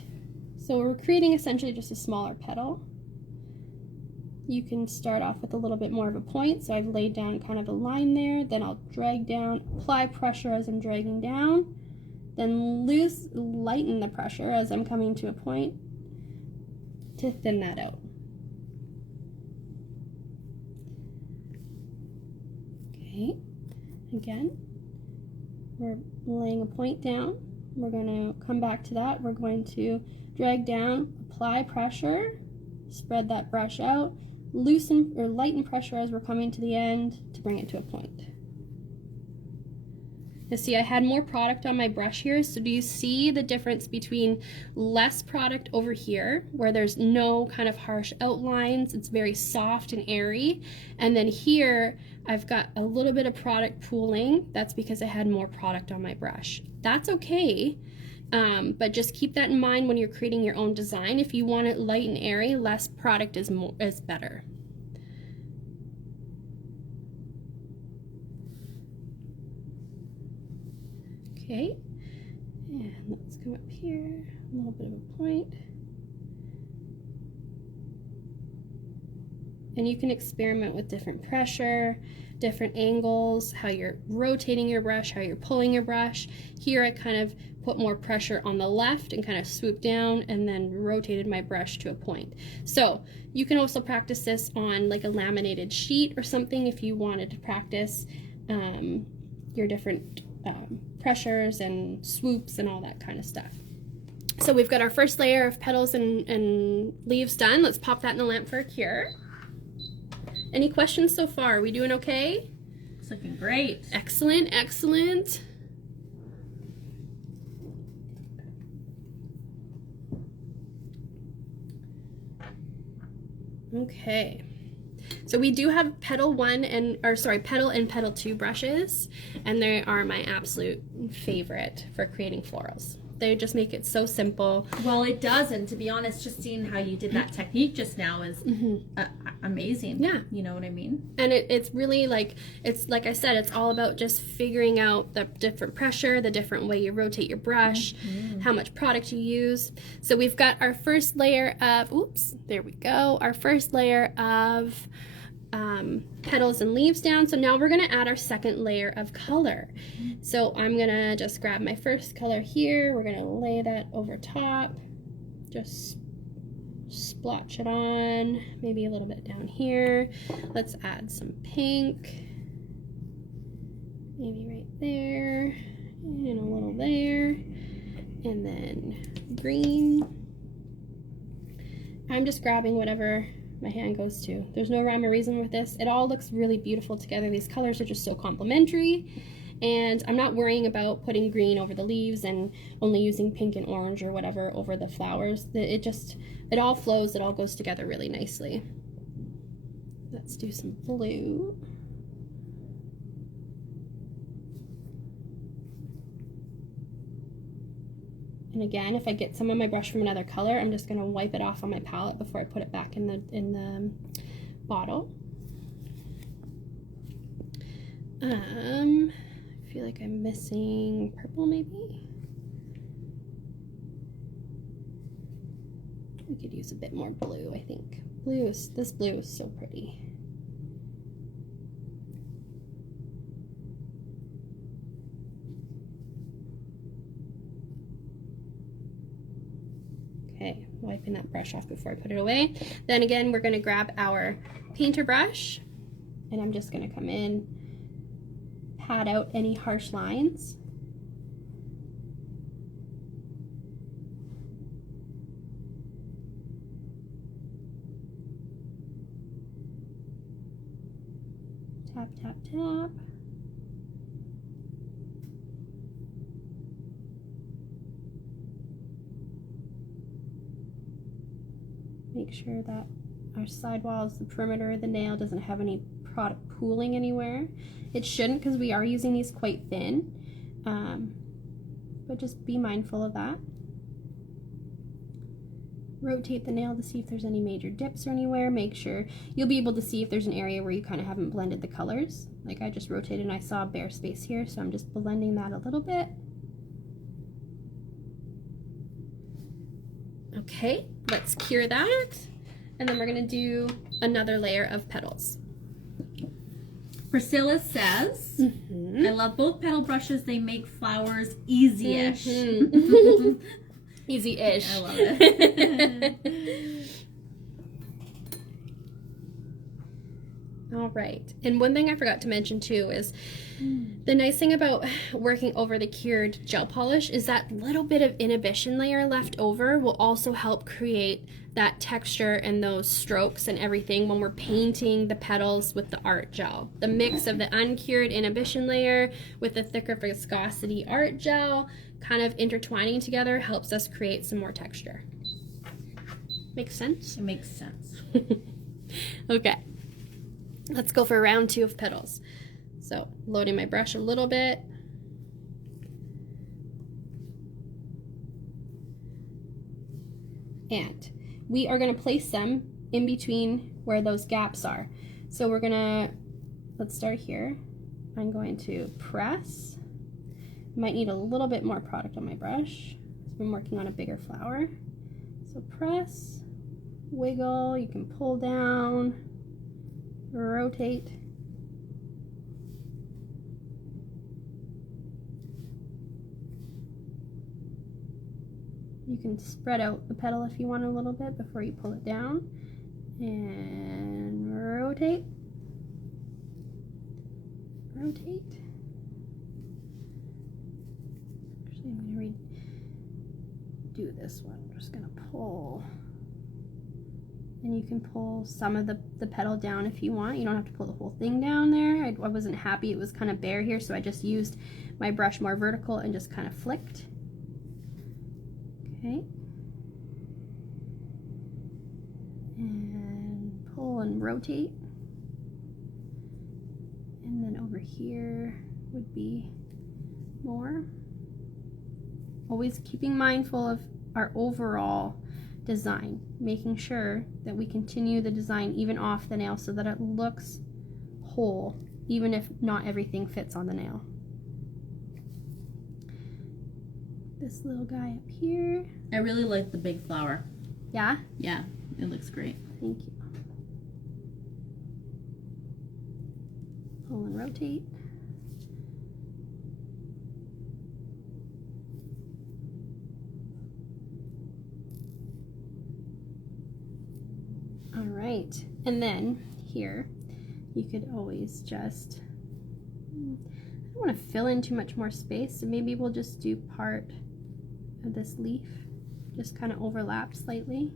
So we're creating essentially just a smaller petal. You can start off with a little bit more of a point. So I've laid down kind of a line there, then I'll drag down, apply pressure as I'm dragging down, then lighten the pressure as I'm coming to a point to thin that out. Okay, again, we're laying a point down. We're going to come back to that. We're going to drag down, apply pressure, spread that brush out, loosen or lighten pressure as we're coming to the end to bring it to a point. Now see, I had more product on my brush here, so do you see the difference between less product over here, where there's no kind of harsh outlines, it's very soft and airy, and then here I've got a little bit of product pooling. That's because I had more product on my brush. That's okay, but just keep that in mind when you're creating your own design. If you want it light and airy, less product is better. Okay, and let's come up here, a little bit of a point. And you can experiment with different pressure, different angles, how you're rotating your brush, how you're pulling your brush. Here I kind of put more pressure on the left and kind of swooped down and then rotated my brush to a point. So you can also practice this on like a laminated sheet or something if you wanted to practice your different pressures and swoops and all that kind of stuff. So we've got our first layer of petals and leaves done. Let's pop that in the lamp for a cure. Any questions so far? Are we doing okay? It's looking great. Excellent, excellent. Okay. So we do have petal and petal 2 brushes, and they are my absolute favorite for creating florals. They just make it so simple. Well, it does, and to be honest, just seeing how you did that technique just now is amazing. Yeah. You know what I mean? And it's really like I said, it's all about just figuring out the different pressure, the different way you rotate your brush, how much product you use. So we've got our first layer of, there we go, our first layer of petals and leaves down. So now we're going to add our second layer of color. So I'm going to just grab my first color here. We're going to lay that over top. Just splotch it on, maybe a little bit down here. Let's add some pink. Maybe right there, and a little there, and then green. I'm just grabbing whatever my hand goes to. There's no rhyme or reason with this. It all looks really beautiful together. These colors are just so complementary, and I'm not worrying about putting green over the leaves and only using pink and orange or whatever over the flowers. It all flows, it all goes together really nicely. Let's do some blue. And again, if I get some of my brush from another color, I'm just going to wipe it off on my palette before I put it back in the bottle. I feel like I'm missing purple maybe. We could use a bit more blue, I think. This blue is so pretty. Okay, wiping that brush off before I put it away. Then again, we're going to grab our painter brush, and I'm just going to come in, pat out any harsh lines. Tap, tap, tap. Make sure that our sidewalls, the perimeter of the nail doesn't have any product pooling anywhere. It shouldn't, because we are using these quite thin, but just be mindful of that. Rotate the nail to see if there's any major dips or anywhere. Make sure you'll be able to see if there's an area where you kind of haven't blended the colors. Like I just rotated and I saw a bare space here, so I'm just blending that a little bit. Okay, let's cure that, and then we're going to do another layer of petals. Priscilla says, I love both petal brushes. They make flowers easy-ish. Easy-ish. I love it. All right, and one thing I forgot to mention too is the nice thing about working over the cured gel polish is that little bit of inhibition layer left over will also help create that texture and those strokes and everything when we're painting the petals with the art gel. The mix of the uncured inhibition layer with the thicker viscosity art gel kind of intertwining together helps us create some more texture. Makes sense? It makes sense. Okay. Let's go for round 2 of petals. So loading my brush a little bit. And we are going to place them in between where those gaps are. So we're going to, let's start here. I'm going to press. Might need a little bit more product on my brush. I'm working on a bigger flower. So press, wiggle, you can pull down, rotate. You can spread out the petal if you want a little bit before you pull it down. And rotate. Rotate. Actually, I'm going to redo this one. I'm just going to pull. And you can pull some of the petal down if you want. You don't have to pull the whole thing down there. I wasn't happy. It was kind of bare here, so I just used my brush more vertical and just kind of flicked. Okay. And pull and rotate. And then over here would be more. always keeping mindful of our overall design, making sure that we continue the design even off the nail so that it looks whole, even if not everything fits on the nail. This little guy up here. I really like the big flower. Yeah? Yeah, it looks great. Thank you. Pull and rotate. All right, and then here, you could always just, I don't want to fill in too much more space, so maybe we'll just do part of this leaf, just kind of overlap slightly.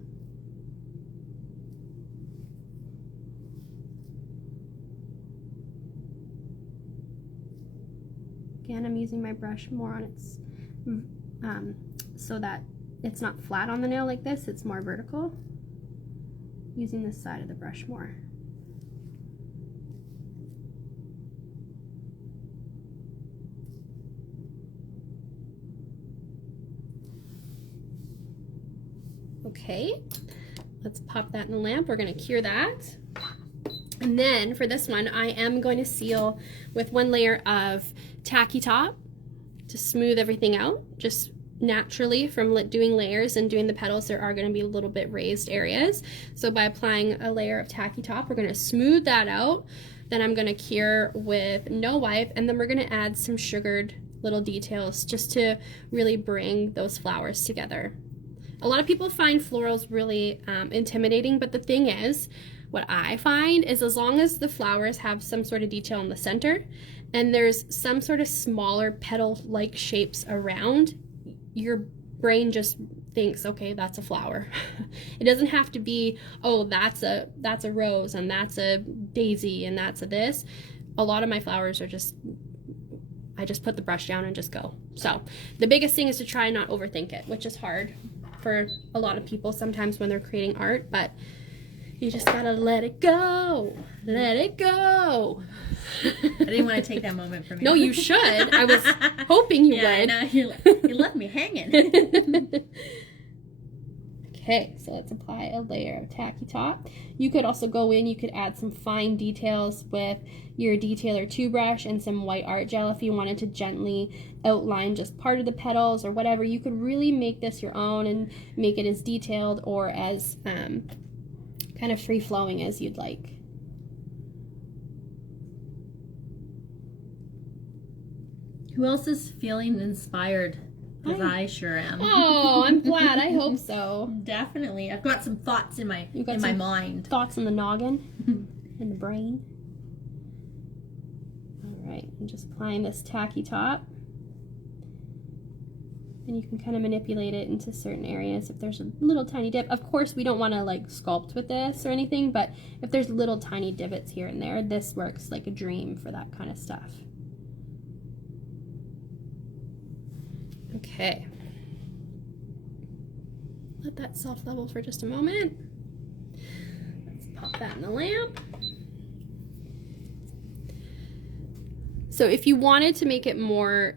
Again, I'm using my brush more on its, so that it's not flat on the nail like this, it's more vertical. Using this side of the brush more. Okay, let's pop that in the lamp. We're going to cure that. And then for this one, I am going to seal with one layer of tacky top to smooth everything out. Just naturally from doing layers and doing the petals, there are going to be a little bit raised areas. So by applying a layer of tacky top, we're going to smooth that out. Then I'm going to cure with no wipe, and then we're going to add some sugared little details just to really bring those flowers together. A lot of people find florals really intimidating, but the thing is, what I find is as long as the flowers have some sort of detail in the center and there's some sort of smaller petal-like shapes around, your brain just thinks, okay, that's a flower. It doesn't have to be, oh, that's a rose and that's a daisy and that's a this. A lot of my flowers are just, I just put the brush down and just go. So the biggest thing is to try and not overthink it, which is hard for a lot of people sometimes when they're creating art, but you just gotta let it go. Let it go. I didn't want to take that moment from you. No, you should. I was hoping you would. No, you left me hanging. Okay, so let's apply a layer of tacky top. You could also go in, you could add some fine details with your Detailer 2 brush and some white art gel if you wanted to gently outline just part of the petals or whatever. You could really make this your own and make it as detailed or as kind of free-flowing as you'd like. Who else is feeling inspired? Because I sure am. Oh, I'm glad. I hope so. Definitely. I've got some thoughts in my mind. Thoughts in the noggin, in the brain. All right, I'm just applying this tacky top. And you can kind of manipulate it into certain areas if there's a little tiny dip. Of course, we don't want to like sculpt with this or anything, but if there's little tiny divots here and there, this works like a dream for that kind of stuff. Okay. Let that self-level for just a moment. Let's pop that in the lamp. So if you wanted to make it more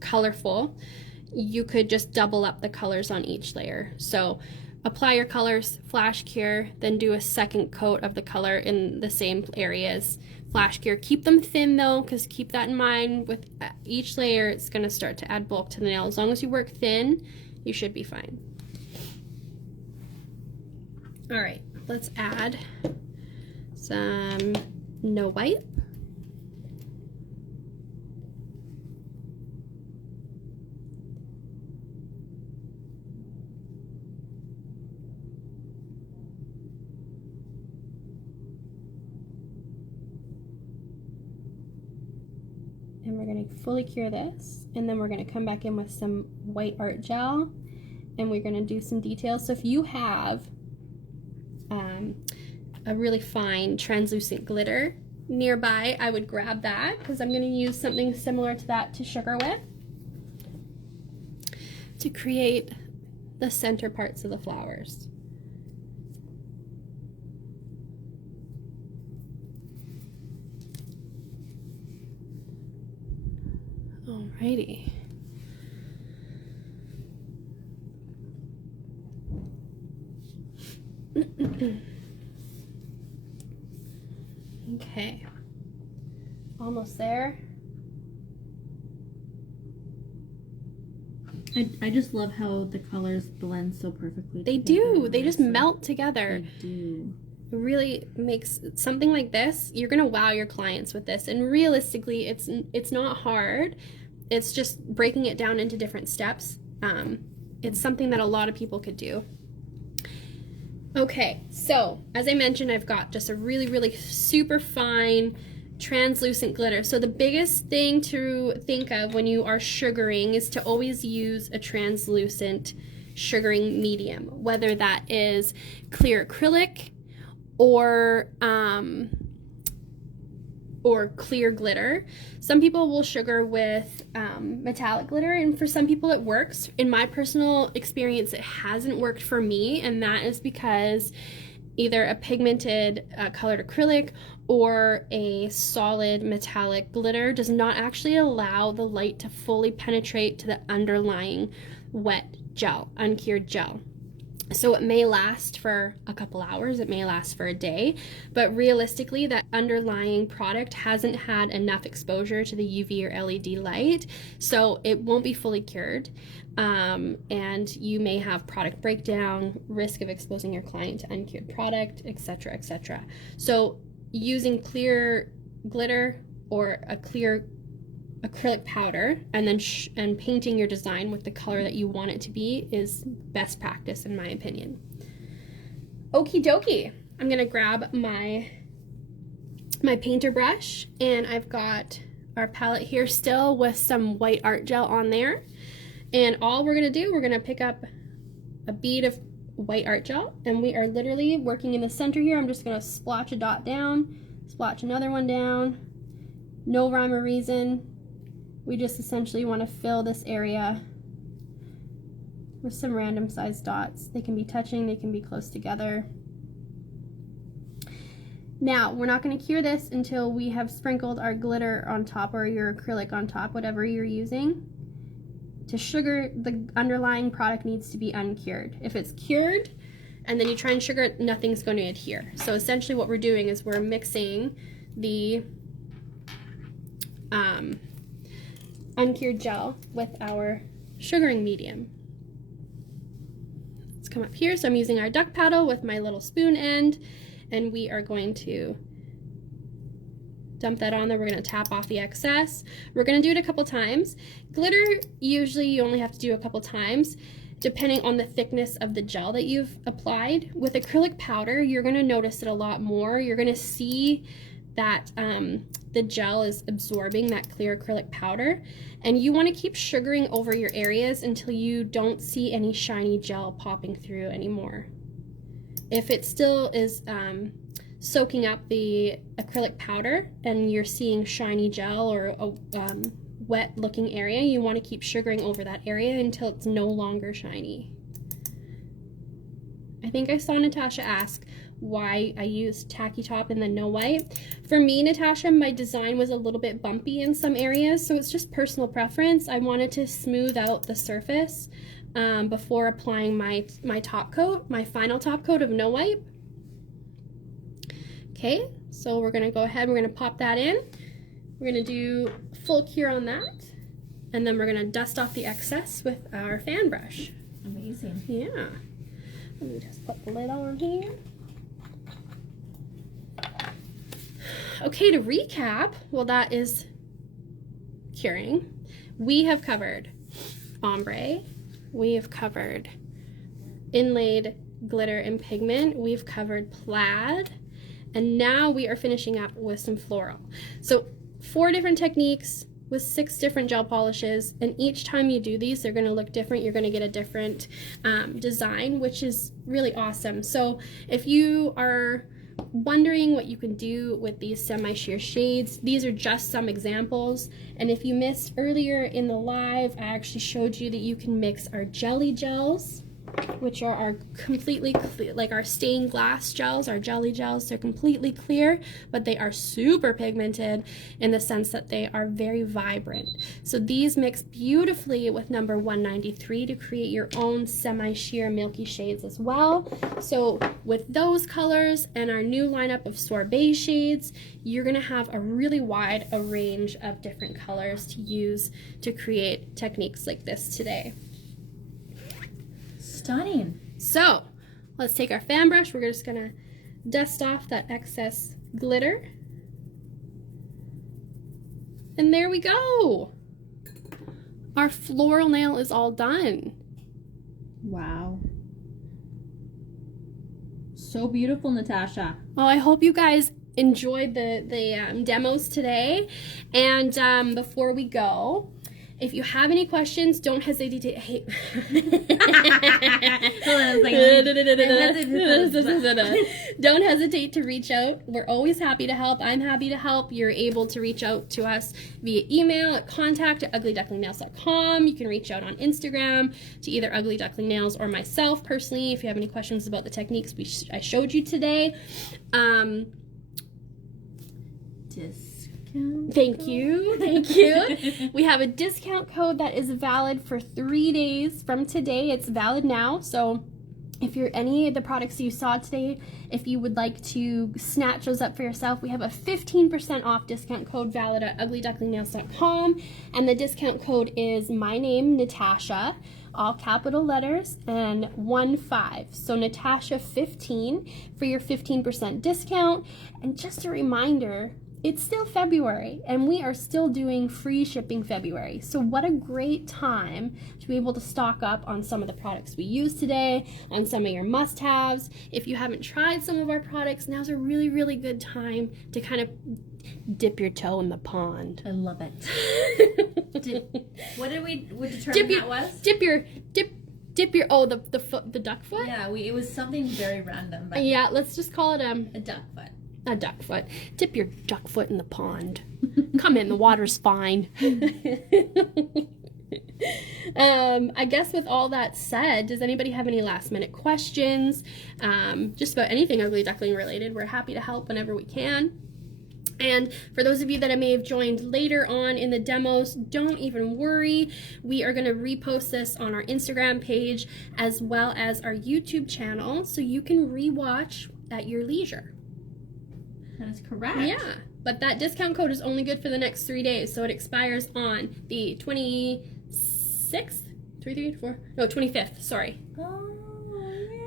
colorful, you could just double up the colors on each layer. So apply your colors, flash cure, then do a second coat of the color in the same areas. Flash cure. Keep them thin though, because keep that in mind. With each layer, it's going to start to add bulk to the nail. As long as you work thin, you should be fine. All right, let's add some no wipe. And we're going to fully cure this, and then we're going to come back in with some white art gel, and we're going to do some details. So if you have a really fine translucent glitter nearby, I would grab that, because I'm going to use something similar to that to sugar with to create the center parts of the flowers. Alrighty. Almost there. I just love how the colors blend so perfectly. They do. They just melt together. They do. It really makes something like this. You're gonna wow your clients with this, and realistically, it's not hard. It's just breaking it down into different steps. It's something that a lot of people could do. Okay, so as I mentioned, I've got just a really, really super fine translucent glitter. So the biggest thing to think of when you are sugaring is to always use a translucent sugaring medium, whether that is clear acrylic or clear glitter. Some people will sugar with metallic glitter, and for some people it works. In my personal experience, it hasn't worked for me, and that is because either a pigmented colored acrylic or a solid metallic glitter does not actually allow the light to fully penetrate to the underlying wet gel, uncured gel. So it may last for a couple hours, it may last for a day, but realistically that underlying product hasn't had enough exposure to the UV or LED light, so it won't be fully cured. And you may have product breakdown, risk of exposing your client to uncured product, etc., etc. So using clear glitter or a clear acrylic powder and then and painting your design with the color that you want it to be is best practice in my opinion. Okie dokie. I'm gonna grab my painter brush, and I've got our palette here still with some white art gel on there. And all we're gonna do, we're gonna pick up a bead of white art gel, and we are literally working in the center here. I'm just gonna splotch a dot down, splotch another one down. No rhyme or reason. We just essentially want to fill this area with some random sized dots. They can be touching, they can be close together. Now, we're not going to cure this until we have sprinkled our glitter on top, or your acrylic on top, whatever you're using. To sugar, the underlying product needs to be uncured. If it's cured and then you try and sugar it, nothing's going to adhere. So essentially what we're doing is we're mixing the uncured gel with our sugaring medium. Let's come up here. So I'm using our duck paddle with my little spoon end, and we are going to dump that on there. We're going to tap off the excess. We're going to do it a couple times. Glitter, usually you only have to do a couple times depending on the thickness of the gel that you've applied. With acrylic powder, you're going to notice it a lot more. You're going to see that the gel is absorbing that clear acrylic powder, and you want to keep sugaring over your areas until you don't see any shiny gel popping through anymore. If it still is soaking up the acrylic powder and you're seeing shiny gel or a wet looking area, you want to keep sugaring over that area until it's no longer shiny. I think I saw Natasha ask why I used tacky top and then no white. For me, Natasha, my design was a little bit bumpy in some areas, so it's just personal preference. I wanted to smooth out the surface before applying my top coat, my final top coat of no white. Okay, so we're gonna go ahead, we're gonna pop that in. We're gonna do full cure on that, and then we're gonna dust off the excess with our fan brush. Amazing. Yeah. Let me just put the lid on here. Okay, to recap, well, that is curing. We have covered ombre, we have covered inlaid glitter and pigment, we've covered plaid, and now we are finishing up with some floral. So 4 different techniques with 6 different gel polishes, and each time you do these, they're going to look different. You're going to get a different design, which is really awesome. So if you are wondering what you can do with these semi-sheer shades, these are just some examples. And if you missed earlier in the live, I actually showed you that you can mix our jelly gels which are our completely clear, like our stained glass gels, our jelly gels. They're completely clear, but they are super pigmented in the sense that they are very vibrant. So these mix beautifully with number 193 to create your own semi-sheer milky shades as well. So with those colors and our new lineup of sorbet shades, you're gonna have a really wide range of different colors to use to create techniques like this today. Stunning. So let's take our fan brush. We're just gonna dust off that excess glitter. And there we go. Our floral nail is all done. Wow. So beautiful, Natasha. Well, I hope you guys enjoyed the demos today. And before we go, if you have any questions, don't hesitate to don't hesitate to reach out. We're always happy to help. I'm happy to help. You're able to reach out to us via email at contact@uglyducklingnails.com. You can reach out on Instagram to either Ugly Duckling Nails or myself personally if you have any questions about the techniques I showed you today. Thank you. We have a discount code that is valid for 3 days from today. It's valid now. So if you're any of the products you saw today, if you would like to snatch those up for yourself, we have a 15% off discount code valid at uglyducklingnails.com. And the discount code is my name, Natasha, all capital letters, and 15. So Natasha 15 for your 15% discount. And just a reminder, it's still February, and we are still doing free shipping February. So what a great time to be able to stock up on some of the products we use today, on some of your must-haves. If you haven't tried some of our products, now's a really, really good time to kind of dip your toe in the pond. I love it. What determine that was? Dip your the duck foot? Yeah, it was something very random. But yeah, let's just call it a duck foot. A duck foot. Dip your duck foot in the pond. Come in, the water's fine. I guess with all that said, does anybody have any last minute questions? Just about anything Ugly Duckling related. We're happy to help whenever we can. And for those of you that may have joined later on in the demos, don't even worry. We are going to repost this on our Instagram page as well as our YouTube channel so you can rewatch at your leisure. That is correct. Yeah, but that discount code is only good for the next 3 days, so it expires on the 26th? 25th, sorry. Oh,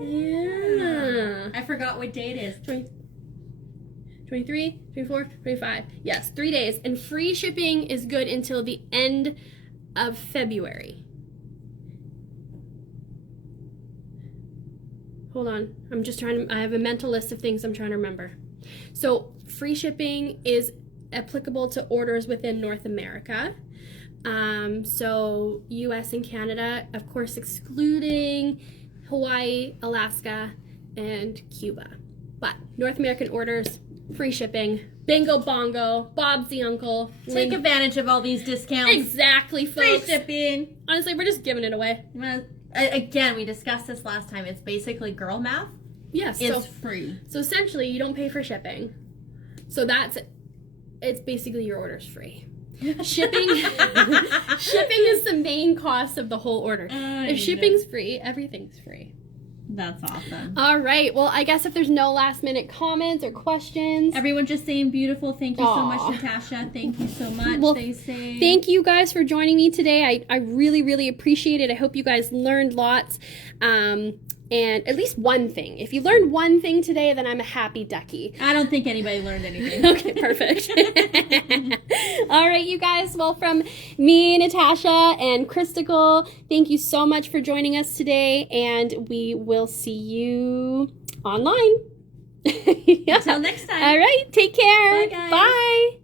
yeah. I forgot what date it is. 23, 24, 25. Yes, 3 days. And free shipping is good until the end of February. Hold on. I have a mental list of things I'm trying to remember. So free shipping is applicable to orders within North America. So US and Canada, of course, excluding Hawaii, Alaska, and Cuba. But North American orders, free shipping, bingo bongo, Bob's the uncle. Take advantage of all these discounts. Exactly, folks. Free shipping. Honestly, we're just giving it away. Again, we discussed this last time. It's basically girl math. Yes, it's free. So essentially, you don't pay for shipping. So it's basically your order's free. Shipping is the main cost of the whole order. If shipping's free, everything's free. That's awesome. All right. Well, I guess if there's no last minute comments or questions. Everyone just saying beautiful. Thank you so much, Natasha. Thank you so much. Well, they say. Thank you guys for joining me today. I really, really appreciate it. I hope you guys learned lots. And at least one thing. If you learned one thing today, then I'm a happy ducky. I don't think anybody learned anything. Okay, perfect. All right, you guys. Well, from me, Natasha, and Christical, thank you so much for joining us today, and we will see you online. Until next time. All right, take care. Bye, guys. Bye.